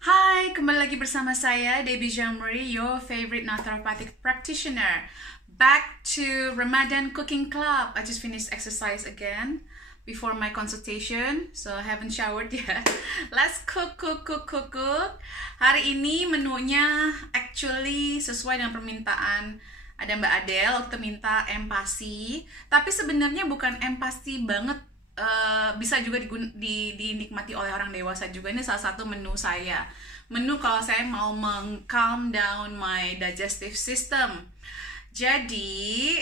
Hai, kembali lagi bersama saya, Debbie Jean-Marie, your favorite naturopathic practitioner. Back to Ramadan Cooking Club. I just finished exercise again before my consultation, so I haven't showered yet. Let's cook. Hari ini menunya actually sesuai dengan permintaan. Ada Mbak Adele waktu minta empasi, tapi sebenarnya bukan empasi banget. Bisa juga dinikmati oleh orang dewasa juga. Ini salah satu menu saya. Menu kalau saya mau calm down my digestive system. Jadi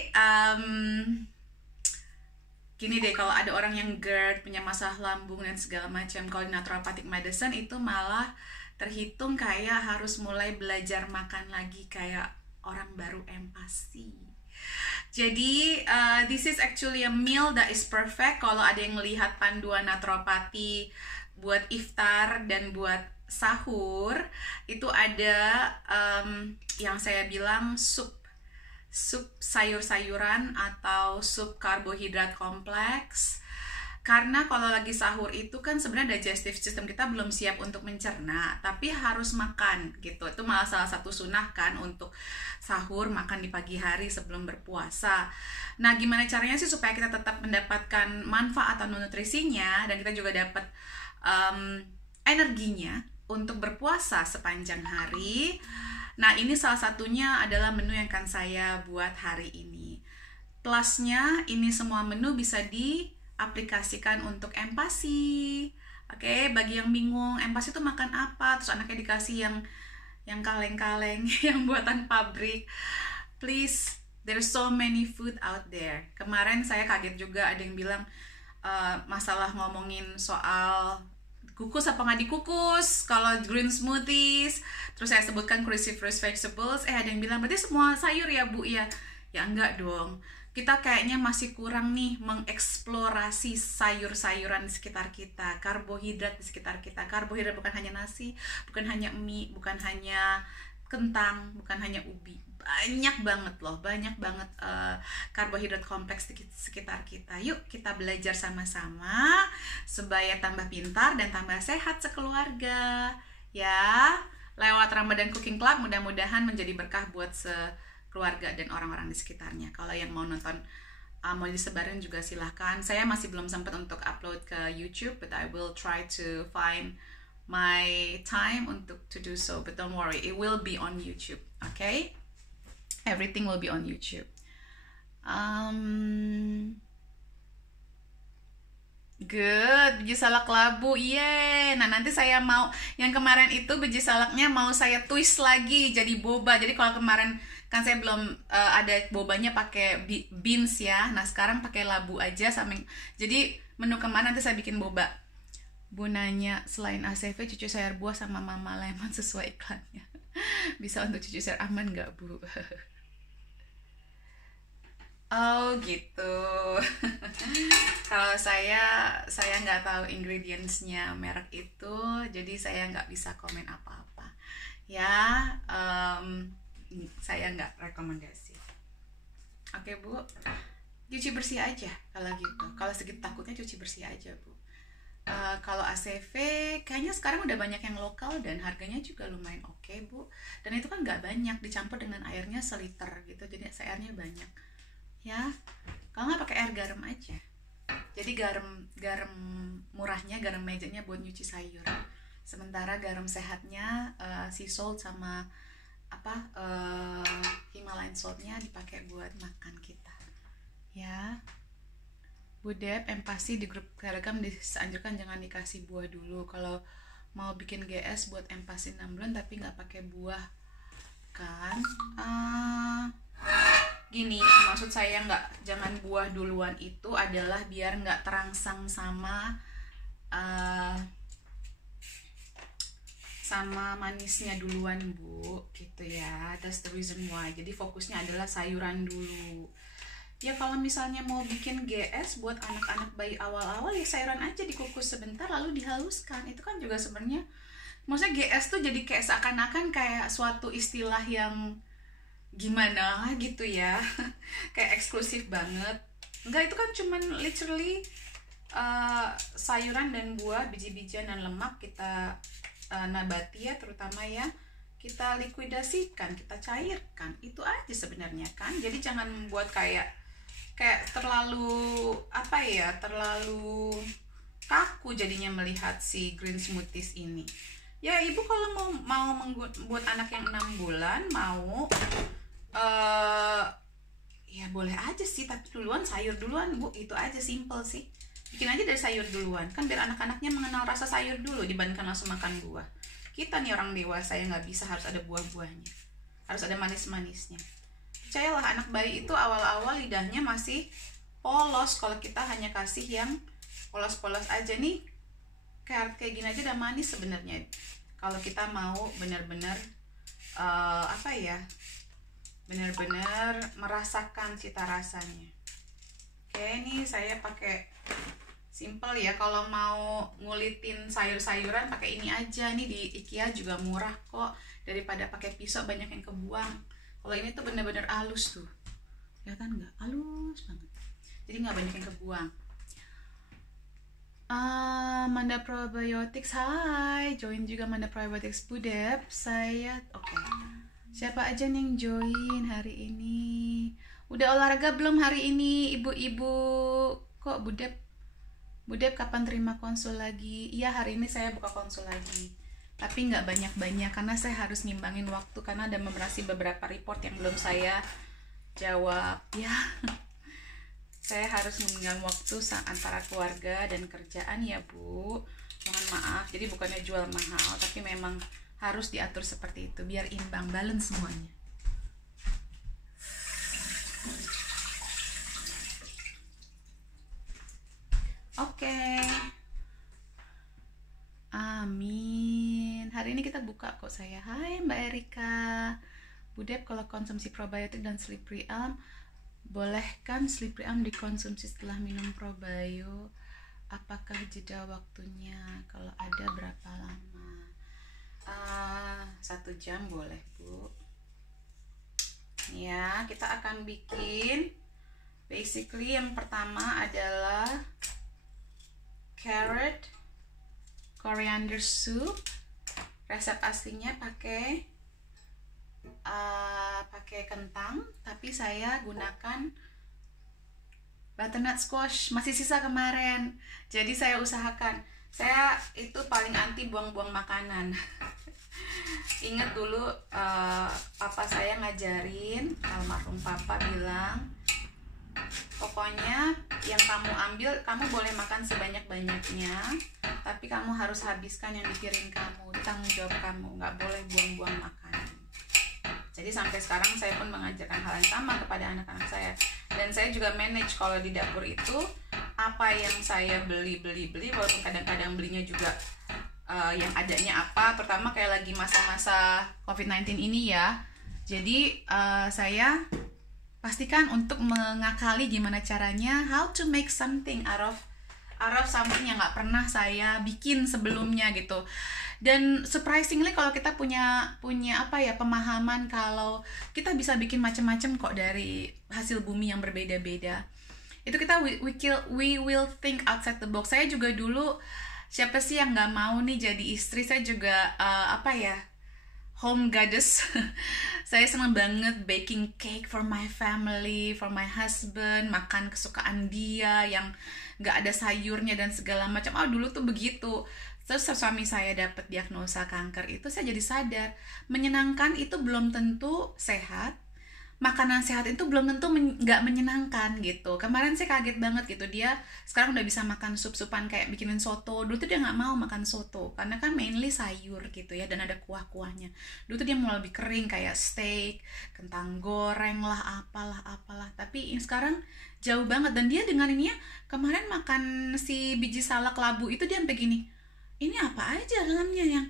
gini deh, kalau ada orang yang GERD, punya masalah lambung dan segala macam, kalau di naturopathic medicine itu malah terhitung kayak harus mulai belajar makan lagi kayak orang baru empasi. Jadi this is actually a meal that is perfect kalau ada yang melihat panduan naturopati buat iftar dan buat sahur. Itu ada yang saya bilang sup sayur-sayuran atau sup karbohidrat kompleks. Karena kalau lagi sahur itu kan sebenarnya digestive system kita belum siap untuk mencerna, tapi harus makan gitu. Itu malah salah satu sunnah kan untuk sahur, makan di pagi hari sebelum berpuasa. Nah, gimana caranya sih supaya kita tetap mendapatkan manfaat atau nutrisinya dan kita juga dapat energinya untuk berpuasa sepanjang hari. Nah, ini salah satunya adalah menu yang akan saya buat hari ini. Plusnya, ini semua menu bisa diaplikasikan untuk empasi. Oke, bagi yang bingung empasi itu makan apa, terus anaknya dikasih yang kaleng-kaleng, yang buatan pabrik. Please, there's so many food out there. Kemarin saya kaget juga ada yang bilang masalah ngomongin soal kukus apa nggak dikukus, kalau green smoothies, terus saya sebutkan cruciferous vegetables, ada yang bilang berarti semua sayur ya Bu? Ya enggak dong. Kita kayaknya masih kurang nih mengeksplorasi sayur-sayuran di sekitar kita, karbohidrat di sekitar kita. Karbohidrat bukan hanya nasi, bukan hanya mie, bukan hanya kentang, bukan hanya ubi. Banyak banget loh, banyak banget karbohidrat kompleks di sekitar kita. Yuk kita belajar sama-sama supaya tambah pintar dan tambah sehat sekeluarga. Ya, lewat Ramadan Cooking Club mudah-mudahan menjadi berkah buat keluarga dan orang-orang di sekitarnya. Kalau yang mau nonton mau disebarin juga silahkan. Saya masih belum sempat untuk upload ke YouTube, but I will try to find my time untuk to do so. But don't worry, it will be on YouTube. Okay? Everything will be on YouTube. Good, biji salak labu, yeah. Nah, nanti saya mau yang kemarin itu biji salaknya mau saya twist lagi jadi boba. Jadi kalau kemarin kan saya belum ada bobanya pakai beans ya. Nah, sekarang pakai labu aja samping. Jadi menu kemarin nanti saya bikin boba. Bu nanya, selain ACV cucu sayur buah sama Mama Lemon sesuai iklannya. Bisa untuk cucu sayur aman nggak Bu? Oh gitu. Kalau saya nggak tahu ingredientsnya merek itu, jadi saya nggak bisa komen apa-apa. Ya, saya nggak rekomendasi. Oke Bu, cuci bersih aja kalau gitu. Kalau segitu takutnya cuci bersih aja Bu. Kalau ACV kayaknya sekarang udah banyak yang lokal dan harganya juga lumayan oke Bu. Dan itu kan nggak banyak, dicampur dengan airnya seliter gitu, jadi airnya banyak. Ya, kalau nggak pakai air garam aja. Jadi garam murahnya, garam mejanya buat nyuci sayur. Sementara garam sehatnya sea salt sama Himalayan saltnya dipakai buat makan kita. Ya. Bu Dep, empasi di grup Telegram dianjurkan jangan dikasih buah dulu. Kalau mau bikin GS buat empasi 6 bulan tapi nggak pakai buah kan? Gini, maksud saya jangan buah duluan itu adalah biar nggak terangsang sama manisnya duluan Bu, gitu ya. That's the reason why. Jadi fokusnya adalah sayuran dulu. Ya kalau misalnya mau bikin GS buat anak-anak bayi awal-awal ya sayuran aja dikukus sebentar lalu dihaluskan. Itu kan juga sebenarnya, maksudnya GS tuh jadi kayak seakan-akan kayak suatu istilah yang gimana gitu ya. Kayak eksklusif banget. Enggak, itu kan cuman literally sayuran dan buah, biji-bijian dan lemak kita nabati ya, terutama ya, kita likuidasikan, kita cairkan, itu aja sebenarnya kan. Jadi jangan membuat kayak terlalu apa ya, terlalu kaku jadinya melihat si green smoothies ini. Ya ibu kalau mau membuat anak yang 6 bulan mau ya boleh aja sih, tapi duluan sayur duluan bu, itu aja, simple sih. Bikin aja dari sayur duluan kan, biar anak-anaknya mengenal rasa sayur dulu dibandingkan langsung makan buah. Kita nih orang dewasa yang nggak bisa, harus ada buah-buahnya, harus ada manis-manisnya. Percayalah, anak bayi itu awal-awal lidahnya masih polos. Kalau kita hanya kasih yang polos-polos aja nih, kayak gini aja udah manis sebenarnya. Kalau kita mau benar-benar apa ya, benar-benar merasakan cita rasanya. Oke, ini saya pakai simple ya. Kalau mau ngulitin sayur-sayuran pakai ini aja nih, di IKEA juga murah kok, daripada pakai pisau banyak yang kebuang. Kalau ini tuh bener-bener halus tuh, kelihatan nggak? Halus banget, jadi nggak banyak yang kebuang. Manda Probiotics, hai, join juga Manda Probiotics Budep. Saya oke. Siapa aja nih yang join hari ini? Udah olahraga belum hari ini ibu-ibu? Kok Budep kapan terima konsul lagi? Iya, hari ini saya buka konsul lagi, tapi nggak banyak-banyak karena saya harus ngimbangin waktu, karena ada beberapa report yang belum saya jawab ya. Saya harus mengganggu waktu antara keluarga dan kerjaan ya bu, mohon maaf. Jadi bukannya jual mahal, tapi memang harus diatur seperti itu biar imbang, balance semuanya. Oke. Amin. Hari ini kita buka kok saya. Hai Mbak Erika. Budep, kalau konsumsi probiotik dan slippery elm, bolehkan slippery elm dikonsumsi setelah minum probio? Apakah jeda waktunya? Kalau ada berapa lama? 1 jam boleh bu. Ya, kita akan bikin basically yang pertama adalah carrot coriander soup. Resep aslinya pakai kentang, tapi saya gunakan butternut squash, masih sisa kemarin, jadi saya usahakan. Saya itu paling anti buang-buang makanan. Ingat dulu papa saya ngajarin, almarhum papa bilang, pokoknya yang kamu ambil, kamu boleh makan sebanyak-banyaknya, tapi kamu harus habiskan yang di piring kamu, tanggung jawab kamu, nggak boleh buang-buang makanan. Jadi sampai sekarang saya pun mengajarkan hal yang sama kepada anak-anak saya. Dan saya juga manage kalau di dapur itu, apa yang saya beli, walaupun kadang-kadang belinya juga yang adanya apa. Pertama kayak lagi masa-masa COVID-19 ini ya, jadi saya pastikan untuk mengakali gimana caranya how to make something out of something yang nggak pernah saya bikin sebelumnya gitu. Dan surprisingly kalau kita punya apa ya, pemahaman kalau kita bisa bikin macam-macam kok dari hasil bumi yang berbeda-beda, itu kita we will think outside the box. Saya juga dulu, siapa sih yang nggak mau nih jadi istri? Saya juga apa ya, home goddess. Saya senang banget baking cake for my family, for my husband, makan kesukaan dia yang nggak ada sayurnya dan segala macam. Dulu tuh begitu. Terus suami saya dapat diagnosa kanker, itu saya jadi sadar, menyenangkan itu belum tentu sehat. Makanan sehat itu belum tentu nggak menyenangkan gitu. Kemarin saya kaget banget gitu, dia sekarang udah bisa makan sup-supan kayak bikinin soto. Dulu tuh dia nggak mau makan soto karena kan mainly sayur gitu ya, dan ada kuah-kuahnya. Dulu tuh dia mau lebih kering kayak steak, kentang goreng lah, apalah. Tapi ini sekarang jauh banget. Dan dia dengan ininya, kemarin makan si biji salak labu itu dia sampai gini, ini apa aja dalamnya yang,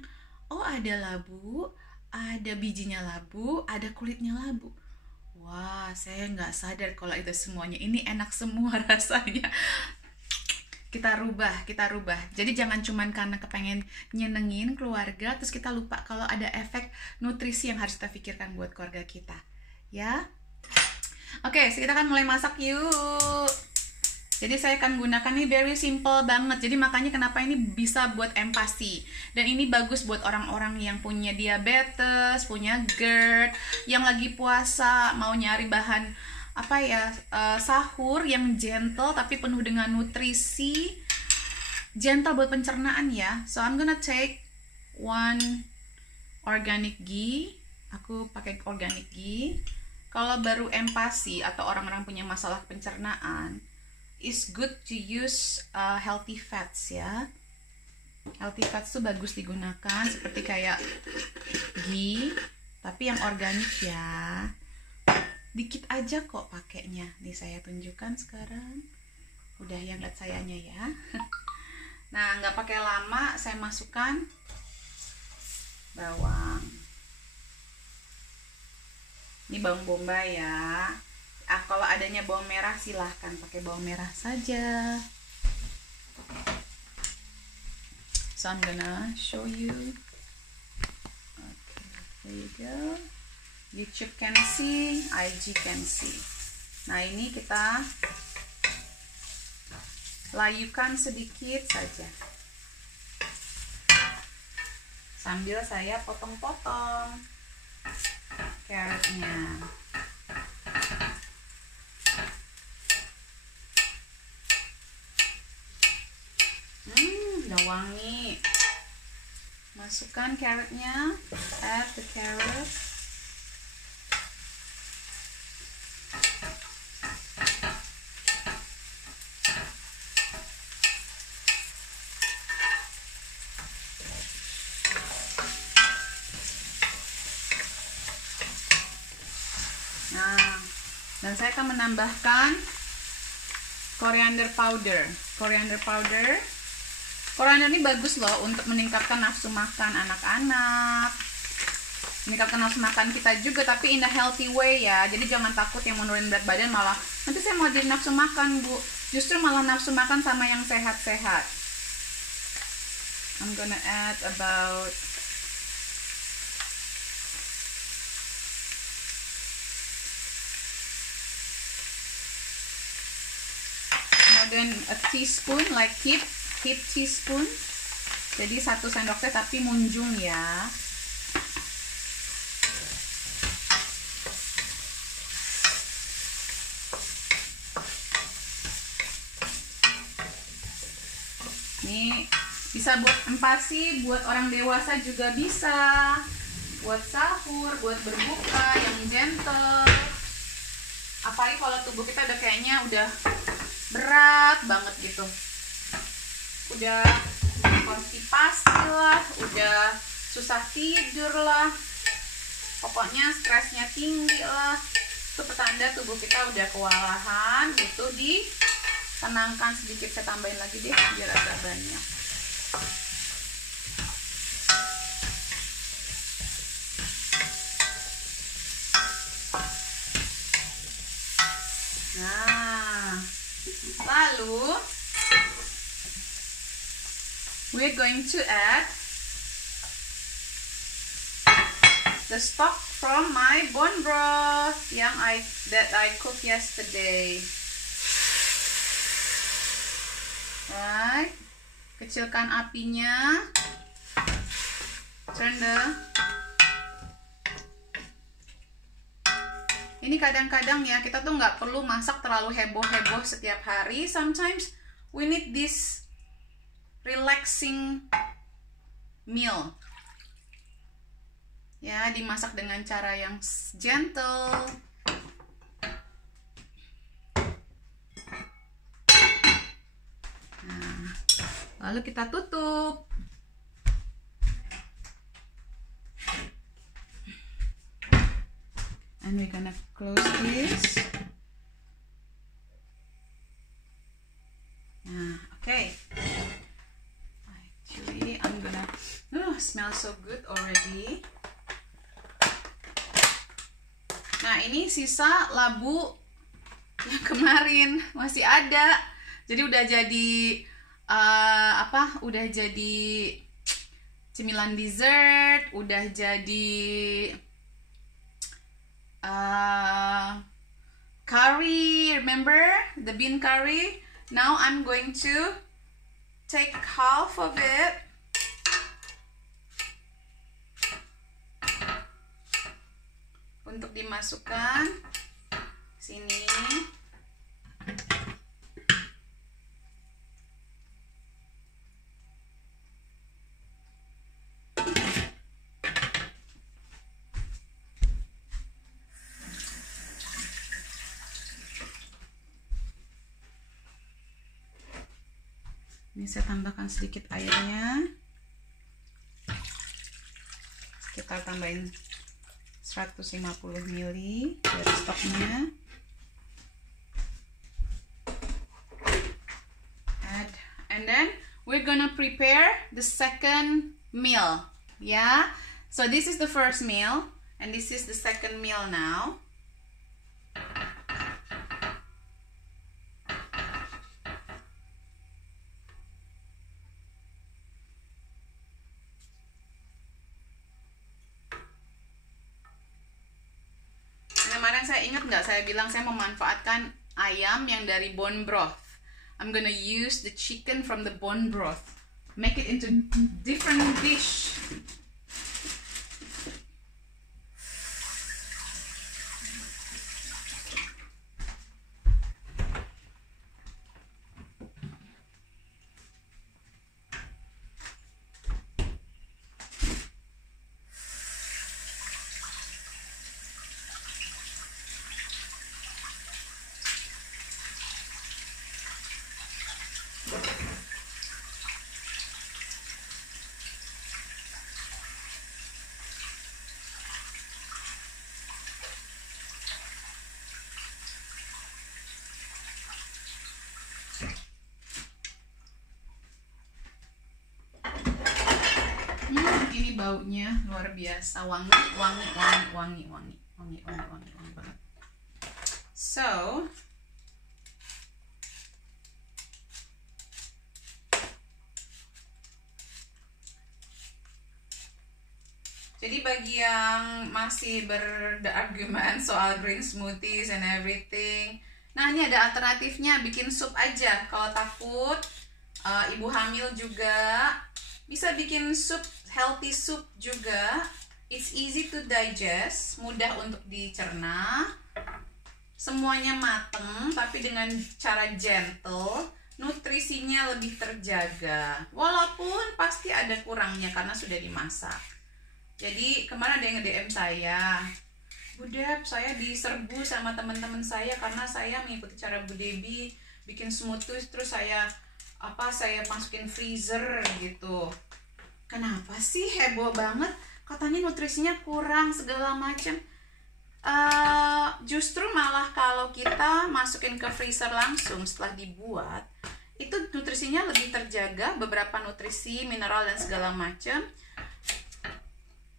ada labu, ada bijinya labu, ada kulitnya labu. Wah, saya nggak sadar kalau itu semuanya. Ini enak semua rasanya. Kita rubah. Jadi jangan cuman karena kepengen nyenengin keluarga, terus kita lupa kalau ada efek nutrisi yang harus kita pikirkan buat keluarga kita. Ya. Oke, kita akan mulai masak yuk. Jadi saya akan gunakan ini very simple banget. Jadi makanya kenapa ini bisa buat empati. Dan ini bagus buat orang-orang yang punya diabetes, punya GERD, yang lagi puasa, mau nyari bahan sahur yang gentle tapi penuh dengan nutrisi. Gentle buat pencernaan ya. So I'm gonna take one organic ghee. Aku pakai organic ghee. Kalau baru empati atau orang-orang punya masalah pencernaan, is good to use healthy fats ya. Healthy fats tuh bagus digunakan seperti kayak ghee, tapi yang organik ya. Dikit aja kok pakainya. Nih saya tunjukkan sekarang. Udah ya, lihat sayanya ya. Nah, nggak pakai lama, saya masukkan bawang. Ini bawang bombay ya. Kalau adanya bawang merah silahkan pakai bawang merah saja. So I'm gonna show you. Okay, there you go. YouTube can see, IG can see. Nah, ini kita layukan sedikit saja. Sambil saya potong-potong carrotnya. Udah wangi. Masukkan carrotnya. Add the carrot. Nah, dan saya akan menambahkan coriander powder. Coriander ini bagus loh untuk meningkatkan nafsu makan anak-anak, meningkatkan nafsu makan kita juga, tapi in a healthy way ya. Jadi jangan takut yang menurunin berat badan malah nanti saya mau jadi nafsu makan bu, justru malah nafsu makan sama yang sehat-sehat. I'm gonna add about more than a teaspoon, like heap teaspoon. Jadi 1 sendok teh tapi munjung ya. Ini bisa buat empasi, buat orang dewasa juga bisa. Buat sahur, buat berbuka yang gentle. Apalagi kalau tubuh kita udah kayaknya udah berat banget gitu. Udah konstipasi lah, udah susah tidur lah, pokoknya stresnya tinggi lah. Itu pertanda tubuh kita udah kewalahan, butuh ditenangkan sedikit. Saya tambahin lagi deh biar agak banyak. Nah, lalu we're going to add the stock from my bone broth yang that I cooked yesterday. Right, kecilkan apinya. Turn the. Ini kadang-kadang ya kita tuh nggak perlu masak terlalu heboh-heboh setiap hari. Sometimes we need this relaxing meal ya, dimasak dengan cara yang gentle. Nah, lalu kita tutup. And we're gonna close this. Nah, okay. Actually, I'm gonna. Smells so good already. Nah, ini sisa labu yang kemarin masih ada. Jadi udah jadi udah jadi cemilan dessert, udah jadi curry, remember the bean curry? Now I'm going to take half of it. Untuk dimasukkan sini. Ini saya tambahkan sedikit airnya, sekitar tambahin 150 ml dari stoknya. And then we're gonna prepare the second meal. Yeah, so this is the first meal and this is the second meal now. Kemarin saya ingat nggak, saya bilang saya memanfaatkan ayam yang dari bone broth. I'm gonna use the chicken from the bone broth, make it into different dish. Ini baunya luar biasa, wangi banget. So jadi bagi yang masih berargumen soal green smoothies and everything, nah ini ada alternatifnya, bikin sup aja. Kalau takut ibu hamil juga bisa bikin sup, healthy soup juga. It's easy to digest, mudah untuk dicerna, semuanya mateng tapi dengan cara gentle, nutrisinya lebih terjaga. Walaupun pasti ada kurangnya karena sudah dimasak. Jadi kemarin ada yang nge-DM saya, Bu Deb, saya diserbu sama teman-teman saya karena saya mengikuti cara Bu Debbie bikin smoothies, terus saya masukin freezer gitu. Kenapa sih heboh banget? Katanya nutrisinya kurang segala macam. Justru malah kalau kita masukin ke freezer langsung setelah dibuat, itu nutrisinya lebih terjaga, beberapa nutrisi, mineral dan segala macam.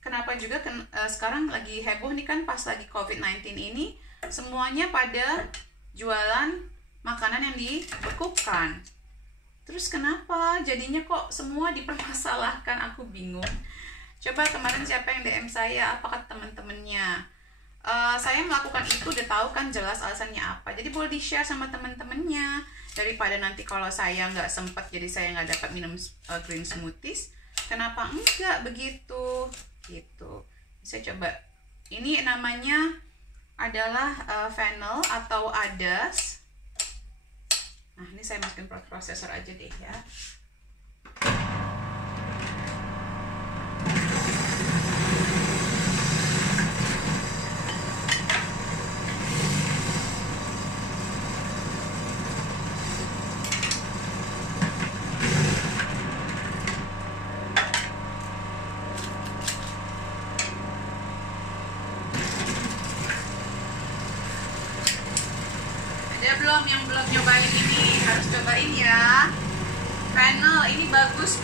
Kenapa juga sekarang lagi heboh nih kan, pas lagi COVID-19 ini semuanya pada jualan makanan yang dibekukan. Terus kenapa jadinya kok semua dipermasalahkan? Aku bingung. Coba kemarin siapa yang DM saya, apakah teman-temannya? Saya melakukan itu udah tahu kan jelas alasannya apa. Jadi boleh di-share sama teman-temannya, daripada nanti kalau saya nggak sempet jadi saya nggak dapat minum green smoothies. Kenapa enggak begitu? Gitu. Bisa coba. Ini namanya adalah fennel atau adas. Nah, ini saya masukin prosesor aja deh ya. Yang belum nyobain ini harus cobain ya. Fennel ini bagus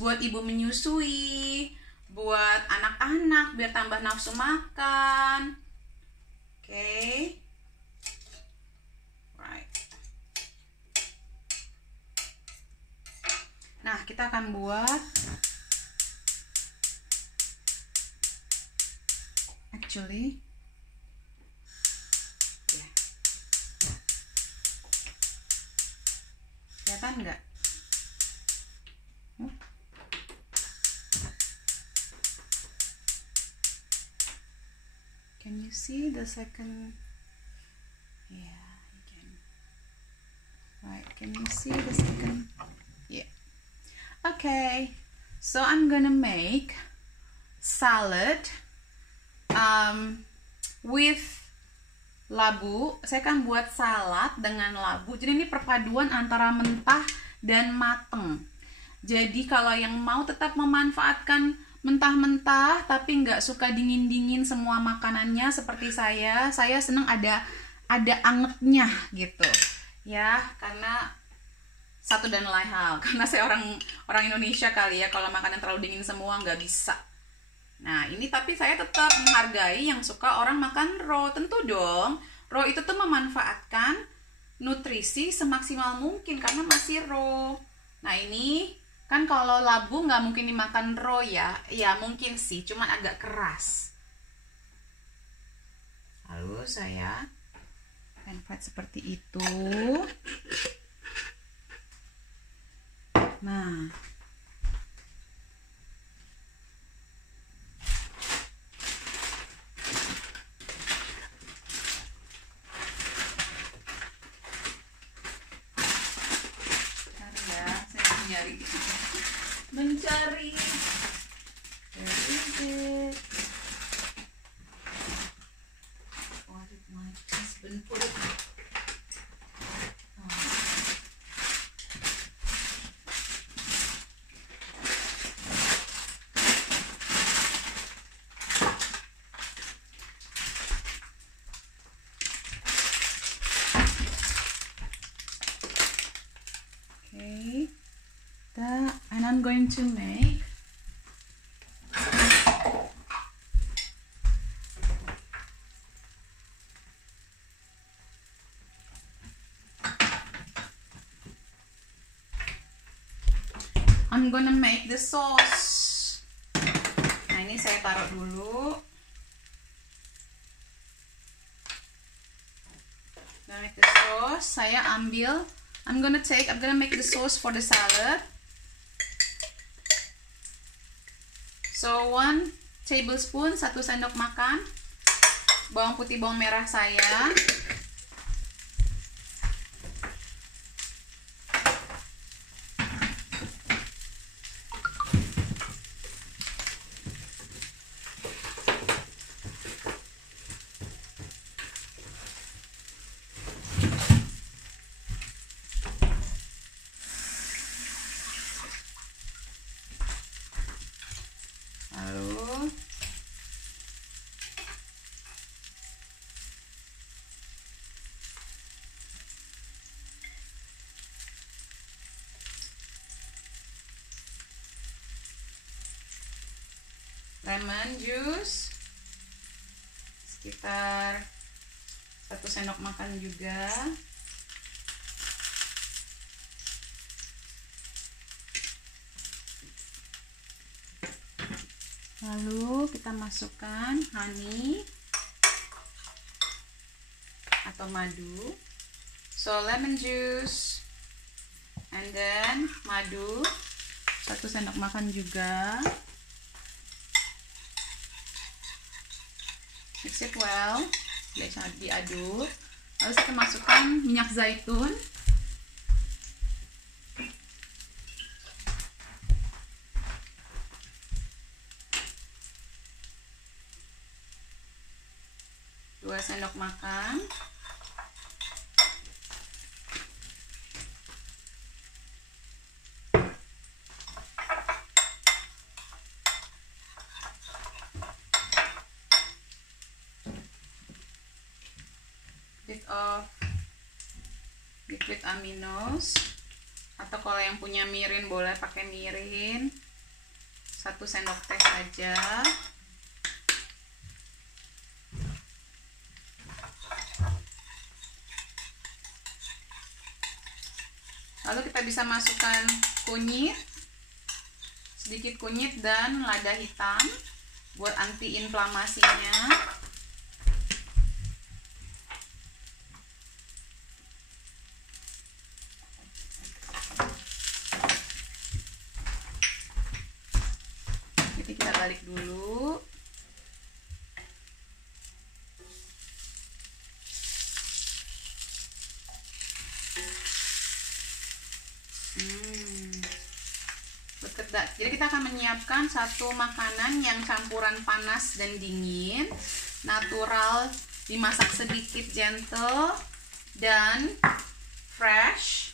buat ibu menyusui, buat anak-anak biar tambah nafsu makan. Oke. Nah, kita akan buat actually. Yeah. Kelihatan nggak? Can you see the second? Yeah, you can. Right, can you see the second? Yeah. Okay, so I'm gonna make salad with labu. Saya akan buat salad dengan labu. Jadi ini perpaduan antara mentah dan mateng. Jadi kalau yang mau tetap memanfaatkan mentah-mentah tapi nggak suka dingin-dingin semua makanannya seperti saya senang ada angetnya gitu ya, karena satu dan lain hal, karena saya orang Indonesia kali ya, kalau makanan terlalu dingin semua nggak bisa. Nah ini tapi saya tetap menghargai yang suka orang makan raw, tentu dong. Raw itu tuh memanfaatkan nutrisi semaksimal mungkin karena masih raw. Nah ini kan kalau labu nggak mungkin dimakan raw ya, ya mungkin sih, cuman agak keras. Lalu saya pan-fried seperti itu. Nah, mencari where is it? Why did my husband put it? Okay, and I'm going to make the sauce. Nah ini saya taruh dulu. Gonna make the sauce. Saya ambil. I'm gonna make the sauce for the salad. So 1 tablespoon, 1 sendok makan bawang putih bawang merah saya. Lemon juice sekitar 1 sendok makan juga. Lalu kita masukkan honey atau madu. So lemon juice and then madu 1 sendok makan juga. Mix it well, diaduk. Lalu kita masukkan minyak zaitun. Dua sendok makan. Bit of liquid aminos, atau kalau yang punya mirin boleh pakai mirin. 1 sendok teh saja. Lalu kita bisa masukkan kunyit, sedikit kunyit dan lada hitam buat anti inflamasinya. balik dulu. Look at that. Jadi kita akan menyiapkan satu makanan yang campuran panas dan dingin, natural, dimasak sedikit gentle dan fresh,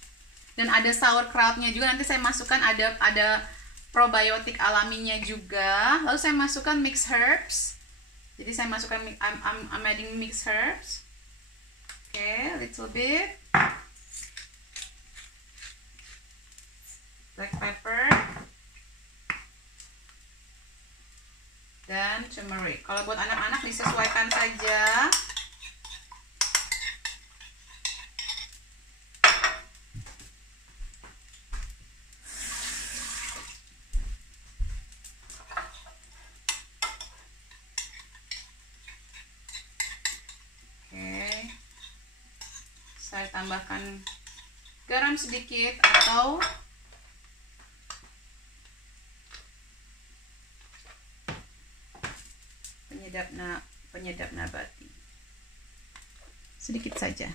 dan ada sauerkrautnya juga. Nanti saya masukkan ada probiotik alaminya juga. Lalu saya masukkan mixed herbs. Jadi saya masukkan I'm adding mixed herbs. Okay, little bit black pepper dan turmeric. Kalau buat anak-anak disesuaikan saja. Oke. Saya tambahkan garam sedikit atau penyedap nabati sedikit saja.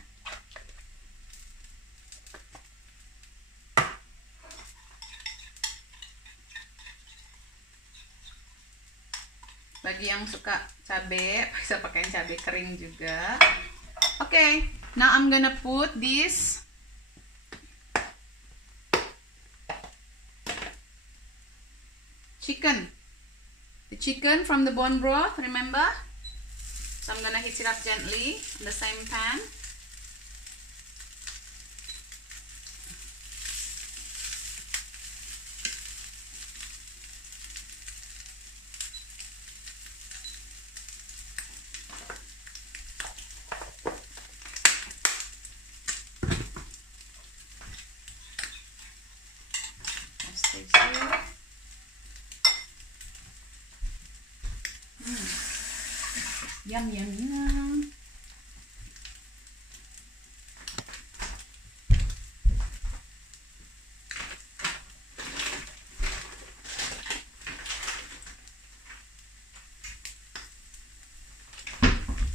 Bagi yang suka cabai bisa pakai cabai kering juga. Okay, now I'm gonna put this chicken. The chicken from the bone broth, remember? So I'm gonna heat it up gently in the same pan. Let's taste it. Yum, yum, yum.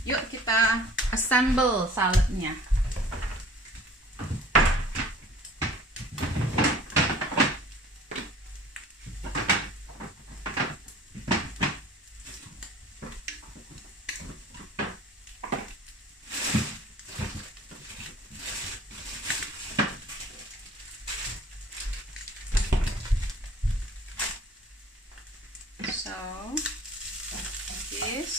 Yuk kita assemble saladnya. So, this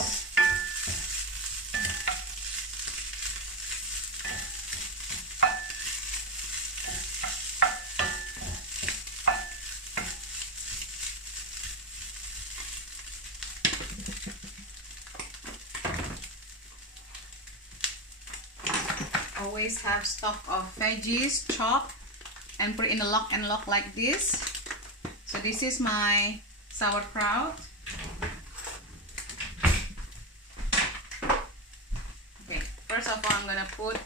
always have stock of veggies chopped and put in a lock and lock like this. So this is my sauerkraut. Okay, first of all I'm gonna put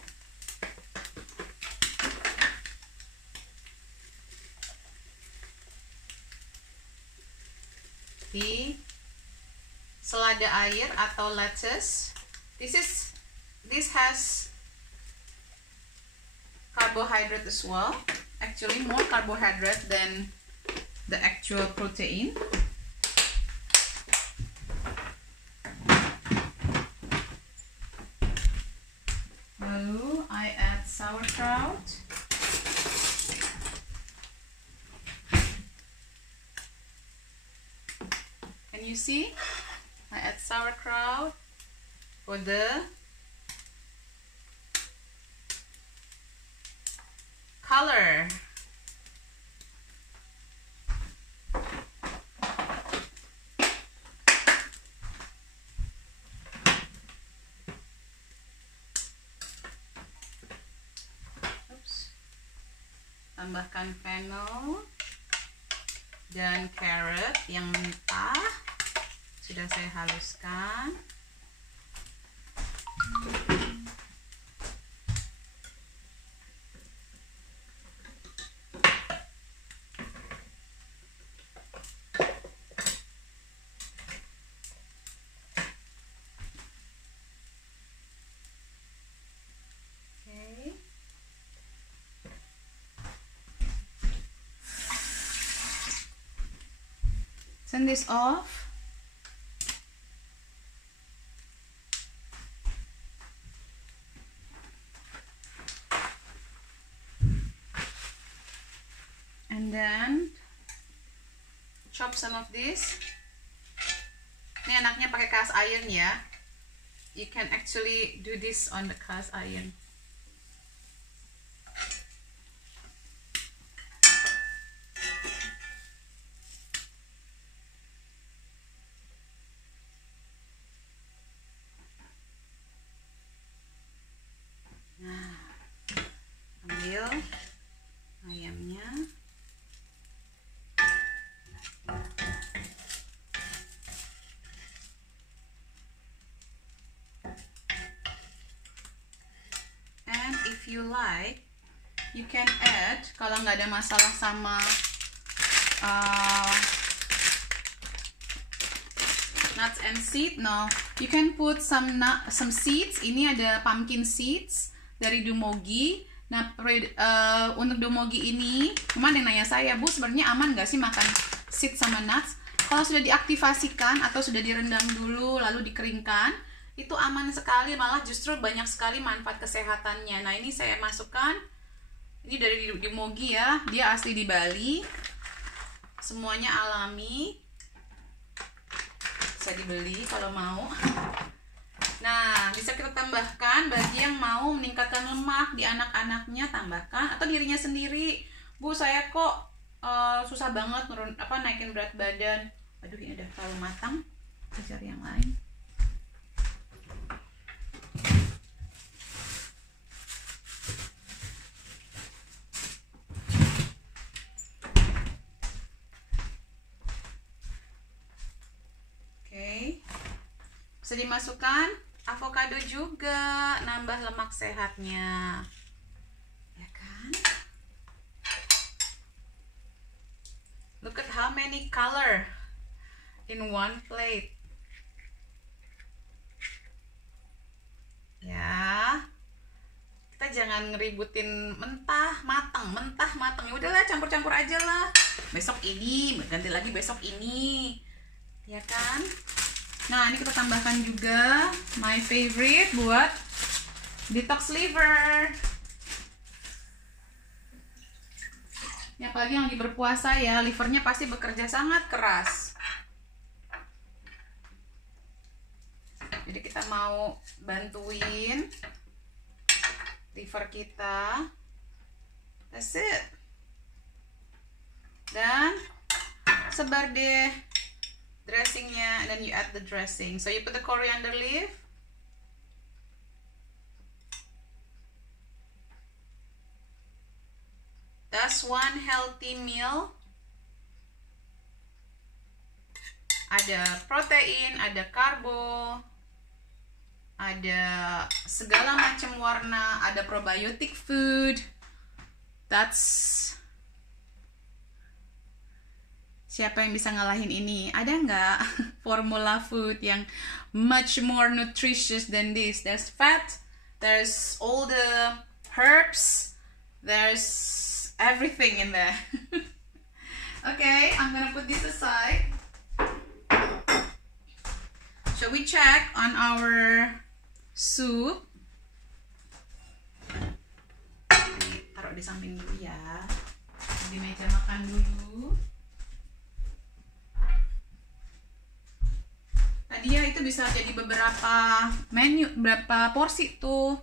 the selada air atau lettuce. This has carbohydrate as well, actually more carbohydrate than the actual protein. Lalu I add sauerkraut. Can you see? I add sauerkraut for the color. Tambahkan fennel dan carrot yang mentah sudah saya haluskan. turn this off. And then chop some of this. Ini enaknya pakai cast iron ya. You can actually do this on the cast iron. Nah, ambil ayamnya. If you like, you can add, kalau nggak ada masalah sama nuts and seed, no, you can put some seeds. Ini ada pumpkin seeds dari Dumogi. Nah, untuk Dumogi ini, kemarin nanya saya, Bu, sebenarnya aman nggak sih makan seed sama nuts? Kalau sudah diaktifasikan atau sudah direndam dulu lalu dikeringkan, itu aman sekali, malah justru banyak sekali manfaat kesehatannya. Nah, ini saya masukkan, ini dari Dumogi ya, dia asli di Bali, semuanya alami, bisa dibeli kalau mau. Nah, bisa kita tambahkan bagi yang mau meningkatkan lemak di anak-anaknya, tambahkan, atau dirinya sendiri. Bu, saya kok susah banget naikin berat badan. Aduh, ini udah terlalu matang, kita cari yang lain. Bisa dimasukkan avocado juga, nambah lemak sehatnya, ya kan? Look at how many color in one plate. Ya, kita jangan ngeributin mentah matang. Ya udahlah, campur-campur aja lah. Besok ini, ganti lagi besok ini, ya kan? Nah, ini kita tambahkan juga my favorite buat detox liver. Ini apalagi yang lagi berpuasa ya, livernya pasti bekerja sangat keras. Jadi kita mau bantuin liver kita. That's it. Dan sebar deh dressingnya, and then you add the dressing. So you put the coriander leaf. That's one healthy meal. Ada protein, ada karbo, ada segala macam warna, ada probiotic food. That's siapa yang bisa ngalahin ini? Ada nggak formula food yang much more nutritious than this? There's fat, there's all the herbs, there's everything in there. Okay, I'm gonna put this aside. Shall we check on our soup? Ini taruh di samping dulu ya, di meja makan dulu. Tadi ya itu bisa jadi beberapa menu, berapa porsi tuh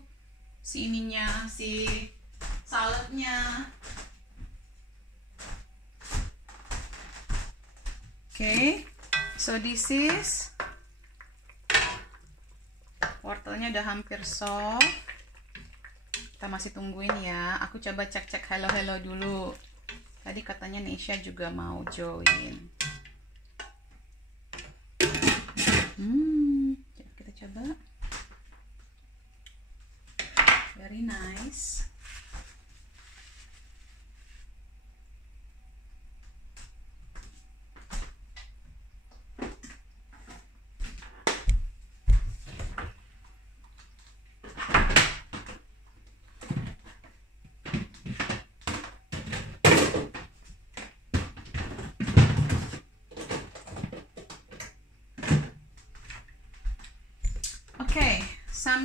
si ininya, si saladnya. Okay, so this is wortelnya udah hampir soft. Kita masih tungguin ya. Aku coba cek hello dulu. Tadi katanya Nesha juga mau join. Kita coba. Very nice.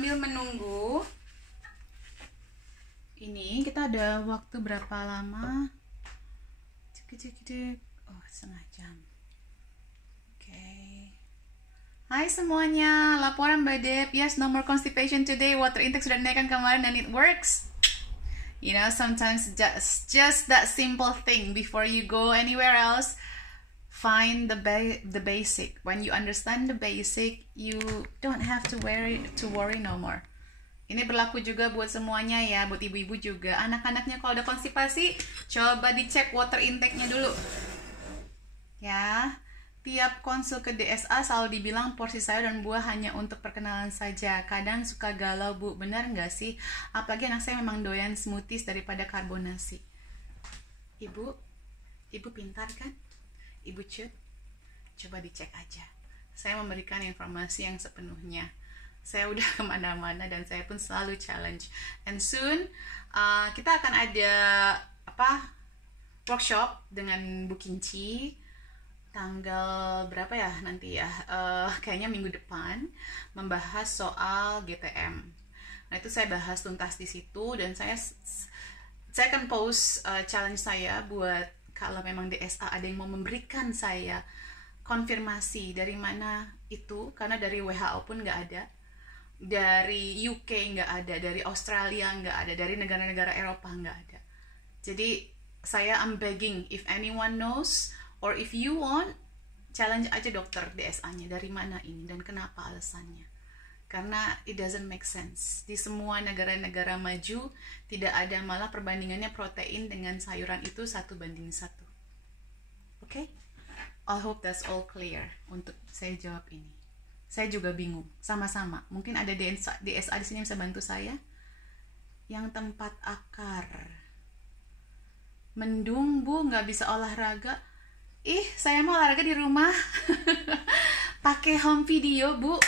sambil menunggu ini, kita ada waktu berapa lama? Cek. Oh, setengah jam. Oke. Hai semuanya, laporan Mbak Deb. Yes, no more constipation today. Water intake sudah dinaikkan kemarin dan it works. You know, sometimes just that simple thing. Before you go anywhere else, find the basic. When you understand the basic, you don't have to worry no more. Ini berlaku juga buat semuanya ya, buat ibu-ibu juga. Anak-anaknya kalau ada konstipasi, coba dicek water intake-nya dulu. Ya, tiap konsul ke DSA selalu dibilang porsi sayur dan buah hanya untuk perkenalan saja. Kadang suka galau, Bu. Benar nggak sih? Apalagi anak saya memang doyan smoothies daripada karbonasi. Ibu pintar kan? Ibu cut, coba dicek aja. Saya memberikan informasi yang sepenuhnya. Saya udah kemana-mana dan saya pun selalu challenge. And soon kita akan ada workshop dengan Bu Kinci tanggal berapa ya nanti ya? Kayaknya minggu depan, membahas soal GTM. Nah itu saya bahas tuntas di situ dan saya akan post challenge saya buat kalau memang DSA ada yang mau memberikan saya konfirmasi dari mana itu, karena dari WHO pun nggak ada. Dari UK nggak ada, dari Australia nggak ada, dari negara-negara Eropa nggak ada. Jadi saya I'm begging, if anyone knows or if you want, challenge aja dokter DSA-nya dari mana ini dan kenapa alasannya. Karena it doesn't make sense. Di semua negara-negara maju tidak ada, malah perbandingannya protein dengan sayuran itu 1:1. Oke? I hope that's all clear untuk saya jawab ini. Saya juga bingung, sama-sama. Mungkin ada DSA di sini yang bisa bantu saya. Yang tempat akar. Mendung, Bu, nggak bisa olahraga. Ih, saya mau olahraga di rumah. Pakai home video, Bu.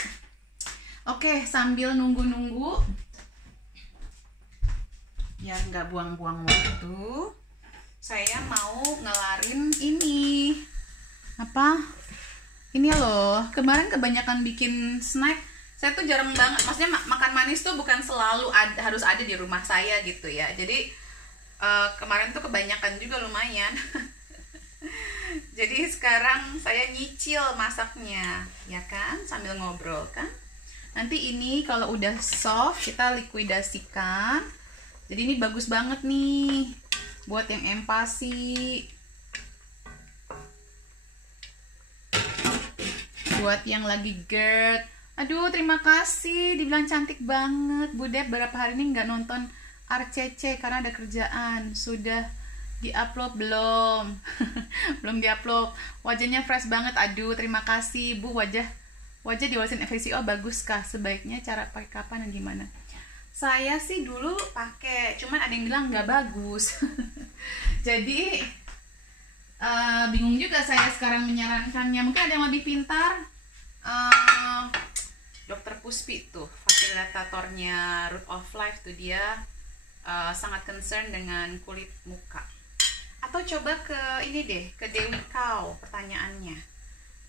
Oke, sambil nunggu-nunggu. Ya, nggak buang-buang waktu. Saya mau ngelarin ini. Apa? Ini loh, kemarin kebanyakan bikin snack. Saya tuh jarang banget, maksudnya makan manis tuh bukan selalu harus ada di rumah saya gitu ya. Jadi kemarin tuh kebanyakan juga lumayan. Jadi sekarang saya nyicil masaknya, ya kan, sambil ngobrol kan. Nanti ini kalau udah soft kita likuidasikan. Jadi ini bagus banget nih buat yang empasi. Buat yang lagi GERD. Aduh, terima kasih, dibilang cantik banget. Bu Deb berapa hari ini nggak nonton RCC karena ada kerjaan. Sudah diupload belum? Belum diupload. Wajahnya fresh banget. Aduh, terima kasih Bu. Wajah diwasin FCO bagus kah? Sebaiknya cara pakai kapan dan gimana? Saya sih dulu pakai, cuman ada yang bilang nggak bagus. Jadi bingung juga saya sekarang menyarankannya. Mungkin ada yang lebih pintar. Dokter Puspi tuh, fasilitatornya Root of Life tuh, dia sangat concern dengan kulit muka. Atau coba ke ini deh, ke Dewi Kau pertanyaannya.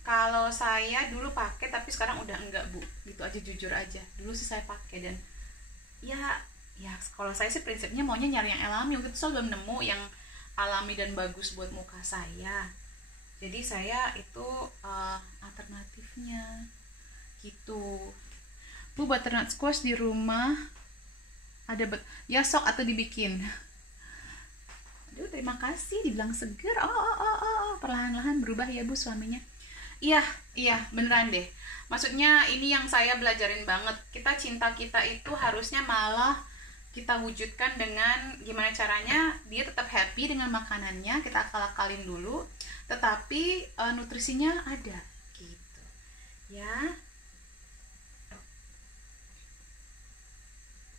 Kalau saya dulu pakai tapi sekarang udah enggak, Bu. Gitu aja, jujur aja. Dulu sih saya pakai dan ya kalau saya sih prinsipnya maunya nyari yang alami. Waktu itu saya belum nemu yang alami dan bagus buat muka saya. Jadi saya itu alternatifnya gitu. Bu, butternut squash di rumah ada ya sok atau dibikin. Aduh, terima kasih, dibilang seger. Oh, perlahan-lahan berubah ya Bu suaminya. Iya, beneran deh. Maksudnya ini yang saya belajarin banget. Cinta kita itu harusnya malah kita wujudkan dengan gimana caranya dia tetap happy dengan makanannya, kita akal-akalin dulu, tetapi nutrisinya ada gitu ya.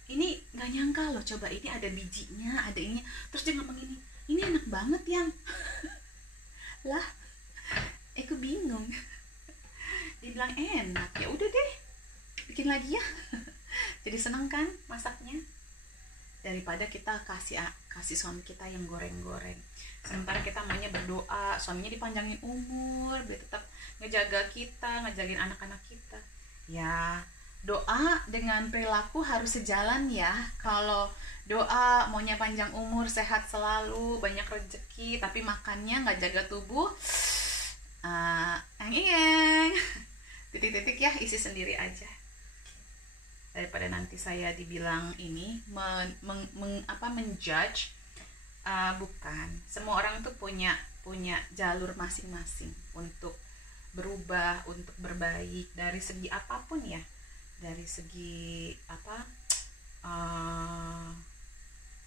Ini nggak nyangka loh, coba ini ada bijinya, ada ininya, terus dia ngomong ini enak banget yang lah, aku bingung. Dibilang enak, ya udah deh, bikin lagi ya. Jadi seneng kan masaknya, daripada kita kasih suami kita yang goreng-goreng. Sementara kita maunya berdoa suaminya dipanjangin umur biar tetap ngejaga kita, ngejagain anak-anak kita. Ya doa dengan perilaku harus sejalan ya. Kalau doa maunya panjang umur, sehat selalu, banyak rezeki, tapi makannya nggak jaga tubuh, eng titik-titik ya, isi sendiri aja. Daripada nanti saya dibilang ini menjudge. Bukan, semua orang tuh punya jalur masing-masing untuk berubah, untuk berbaik dari segi apapun ya, dari segi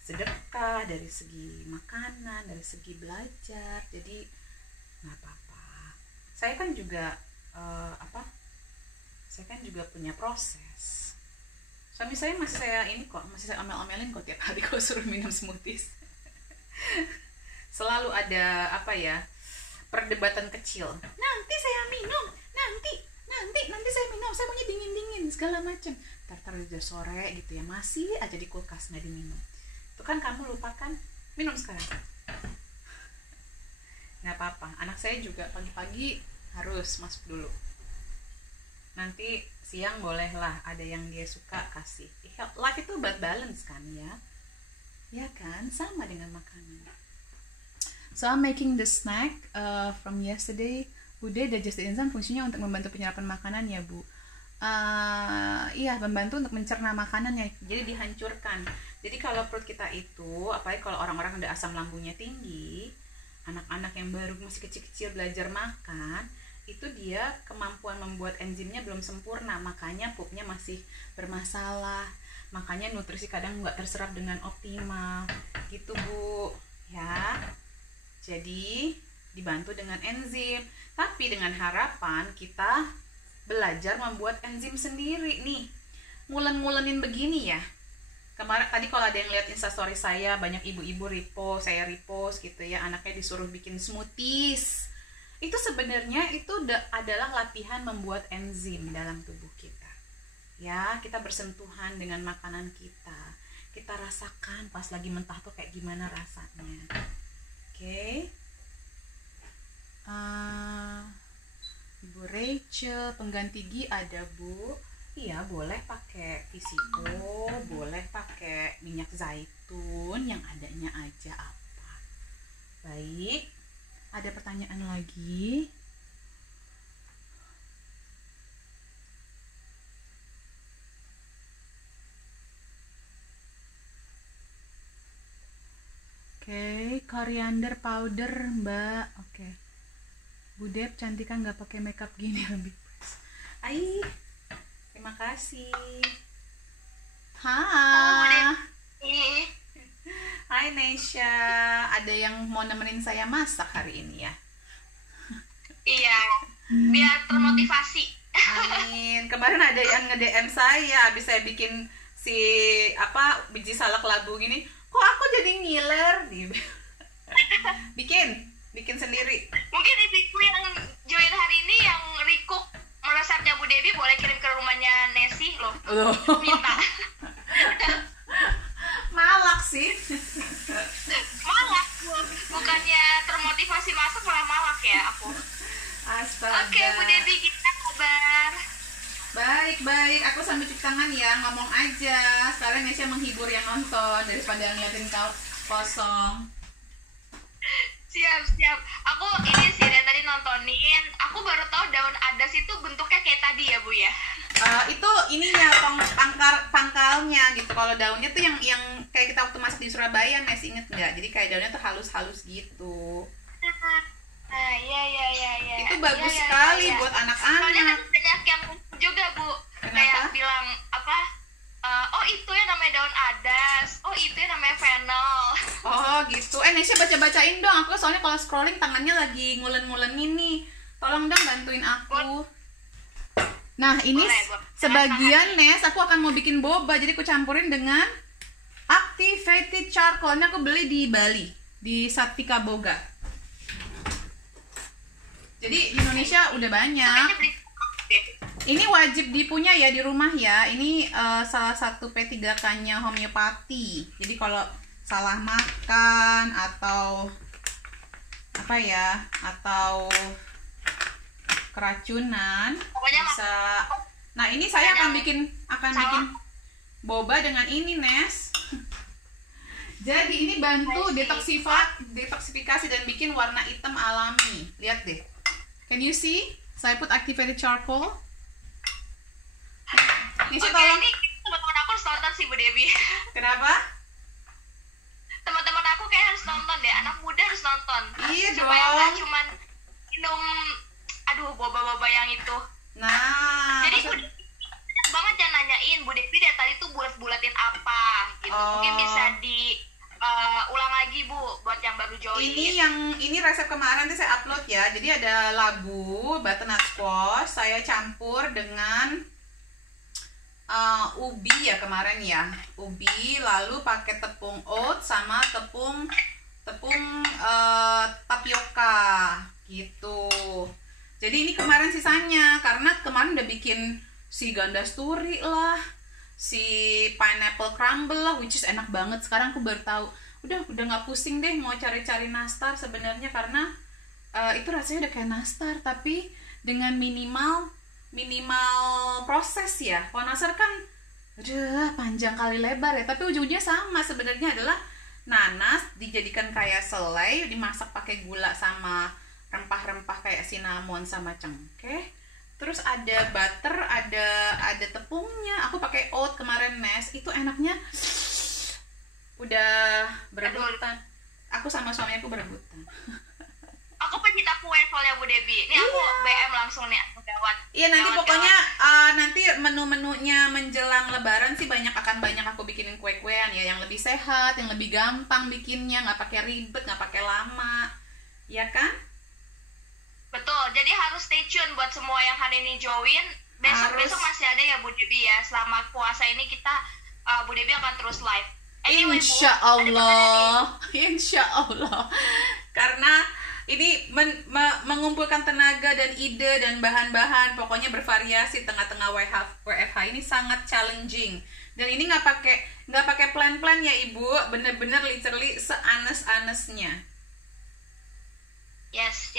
sedekah, dari segi makanan, dari segi belajar. Jadi nggak apa-apa. Saya kan juga saya kan juga punya proses. Suami saya masih saya omel-omelin kok tiap hari kalau suruh minum smoothies. Selalu ada perdebatan kecil. Nanti saya minum, nanti saya minum, saya maunya dingin segala macam. Tar udah sore gitu ya, masih aja di kulkas nggak diminum. Itu kan kamu lupakan, minum sekarang. Nggak apa-apa. Anak saya juga pagi-pagi harus masuk dulu. Nanti siang bolehlah ada yang dia suka kasih. Life itu about balance kan ya. Ya kan, sama dengan makanan. So I'm making the snack from yesterday. Bude digestive enzyme fungsinya untuk membantu penyerapan makanan ya Bu. Iya, membantu untuk mencerna makanan ya. Jadi dihancurkan. Jadi kalau perut kita itu, apalagi kalau orang-orang ada asam lambungnya tinggi, anak-anak yang baru masih kecil-kecil belajar makan, itu dia kemampuan membuat enzimnya belum sempurna, makanya pupnya masih bermasalah, makanya nutrisi kadang nggak terserap dengan optimal gitu Bu ya. Jadi dibantu dengan enzim, tapi dengan harapan kita belajar membuat enzim sendiri nih. Ngulen-ngulenin begini ya. Kemarin tadi kalau ada yang lihat instastory saya, banyak ibu-ibu saya repost gitu ya, anaknya disuruh bikin smoothies. Itu sebenarnya itu adalah latihan membuat enzim dalam tubuh kita. Ya, kita bersentuhan dengan makanan kita. Kita rasakan pas lagi mentah tuh kayak gimana rasanya. Oke. Ibu Rachel, pengganti ghee ada Bu? Iya, boleh pakai PCO, boleh pakai minyak zaitun, yang adanya aja apa. Baik. Ada pertanyaan lagi? Oke, coriander powder Mbak. Oke. Bu Dep cantik kan nggak pakai makeup gini lebih pas. Terima kasih. Hai. Hai Nesha, ada yang mau nemenin saya masak hari ini ya? Iya, biar termotivasi. Amin. Kemarin ada yang nge-DM saya, habis saya bikin biji salak labu gini, kok aku jadi ngiler? bikin sendiri. Mungkin ibu yang join hari ini yang recook resepnya Bu Debbie boleh kirim ke rumahnya Nesi loh. Minta. Malak sih. Malak, bukannya termotivasi masak malah malak ya aku. Astaga. Oke, Bu Debbie, gimana kabar? Baik, aku sambil cuci tangan ya, ngomong aja. Sekarang Nesya menghibur yang nonton daripada ngeliatin kau kosong. Siap. Aku ini sih dari tadi nontonin. Aku baru tahu daun adas itu bentuknya kayak tadi ya Bu ya. Itu ininya pangkalnya gitu. Kalau daunnya tuh yang kayak kita waktu masak di Surabaya, Nes inget nggak? Jadi kayak daunnya tuh halus-halus gitu. Iya. Itu bagus sekali buat anak-anak. Soalnya kan banyak yang juga Bu. Kenapa? Kayak bilang oh itu ya namanya daun adas, oh itu ya namanya fennel. Oh gitu. Nesya baca-bacain dong. Aku soalnya kalau scrolling tangannya lagi ngulen-ngulenin nih. Tolong dong bantuin aku. Nah ini sebagian Nes, aku akan mau bikin boba. Jadi aku campurin dengan activated charcoal. Ini aku beli di Bali, di Satvika Boga. Jadi di Indonesia udah banyak. Ini wajib dipunya ya di rumah ya. Ini salah satu P3K-nya homeopati. Jadi kalau salah makan atau atau keracunan bisa Nah, ini saya akan bikin boba dengan ini, Nes. Jadi ini bantu detoksifikasi dan bikin warna hitam alami. Lihat deh. Can you see? Saya put activated charcoal. Ini teman-teman aku harus nonton sih, Bu Debbie. Kenapa? Teman-teman aku kayak harus nonton deh. Anak muda harus nonton. Iya supaya dong. nggak cuman minum boba-boba yang itu. Nah, jadi Bu Debbie banget ya nanyain Bu Debbie dari tadi tuh bulat-bulatin apa gitu. Mungkin bisa ulang lagi Bu buat yang baru join. Ini resep kemarin nanti saya upload ya. Jadi ada labu, butternut squash, saya campur dengan ubi ya kemarin ya. Ubi, lalu pakai tepung oat sama tepung tapioka gitu. Jadi ini kemarin sisanya karena kemarin udah bikin si gandasturi lah, si pineapple crumble lah, which is enak banget. Sekarang aku baru tahu. Udah nggak pusing deh mau cari-cari nastar sebenarnya karena itu rasanya udah kayak nastar tapi dengan minimal proses ya. Kalau nastar kan panjang kali lebar ya, tapi ujungnya sama sebenarnya, adalah nanas dijadikan kayak selai, dimasak pakai gula sama rempah-rempah kayak cinnamon sama cengkeh. Terus ada butter, ada tepungnya. Aku pakai oat kemarin, Nes. Itu enaknya udah berebutan. Aku sama suami aku berebutan. Aku pencinta kue soalnya Bu Debbie. Ini aku BM langsung nih, gawat. Iya, nanti pokoknya nanti menu-menunya menjelang lebaran sih akan banyak aku bikinin kue-kuean ya, yang lebih sehat, yang lebih gampang bikinnya, nggak pakai ribet, nggak pakai lama. Ya kan? Betul, jadi harus stay tune buat semua yang hari ini join. Besok masih ada ya Bu Debbie ya. Selama puasa ini kita Bu Debbie akan terus live. Anyway, Insya Allah. Karena ini mengumpulkan tenaga dan ide dan bahan-bahan, pokoknya bervariasi tengah-tengah WFH ini sangat challenging. Dan ini nggak pakai plan-plan ya Ibu, bener-bener literally seanes-anesnya. Yes.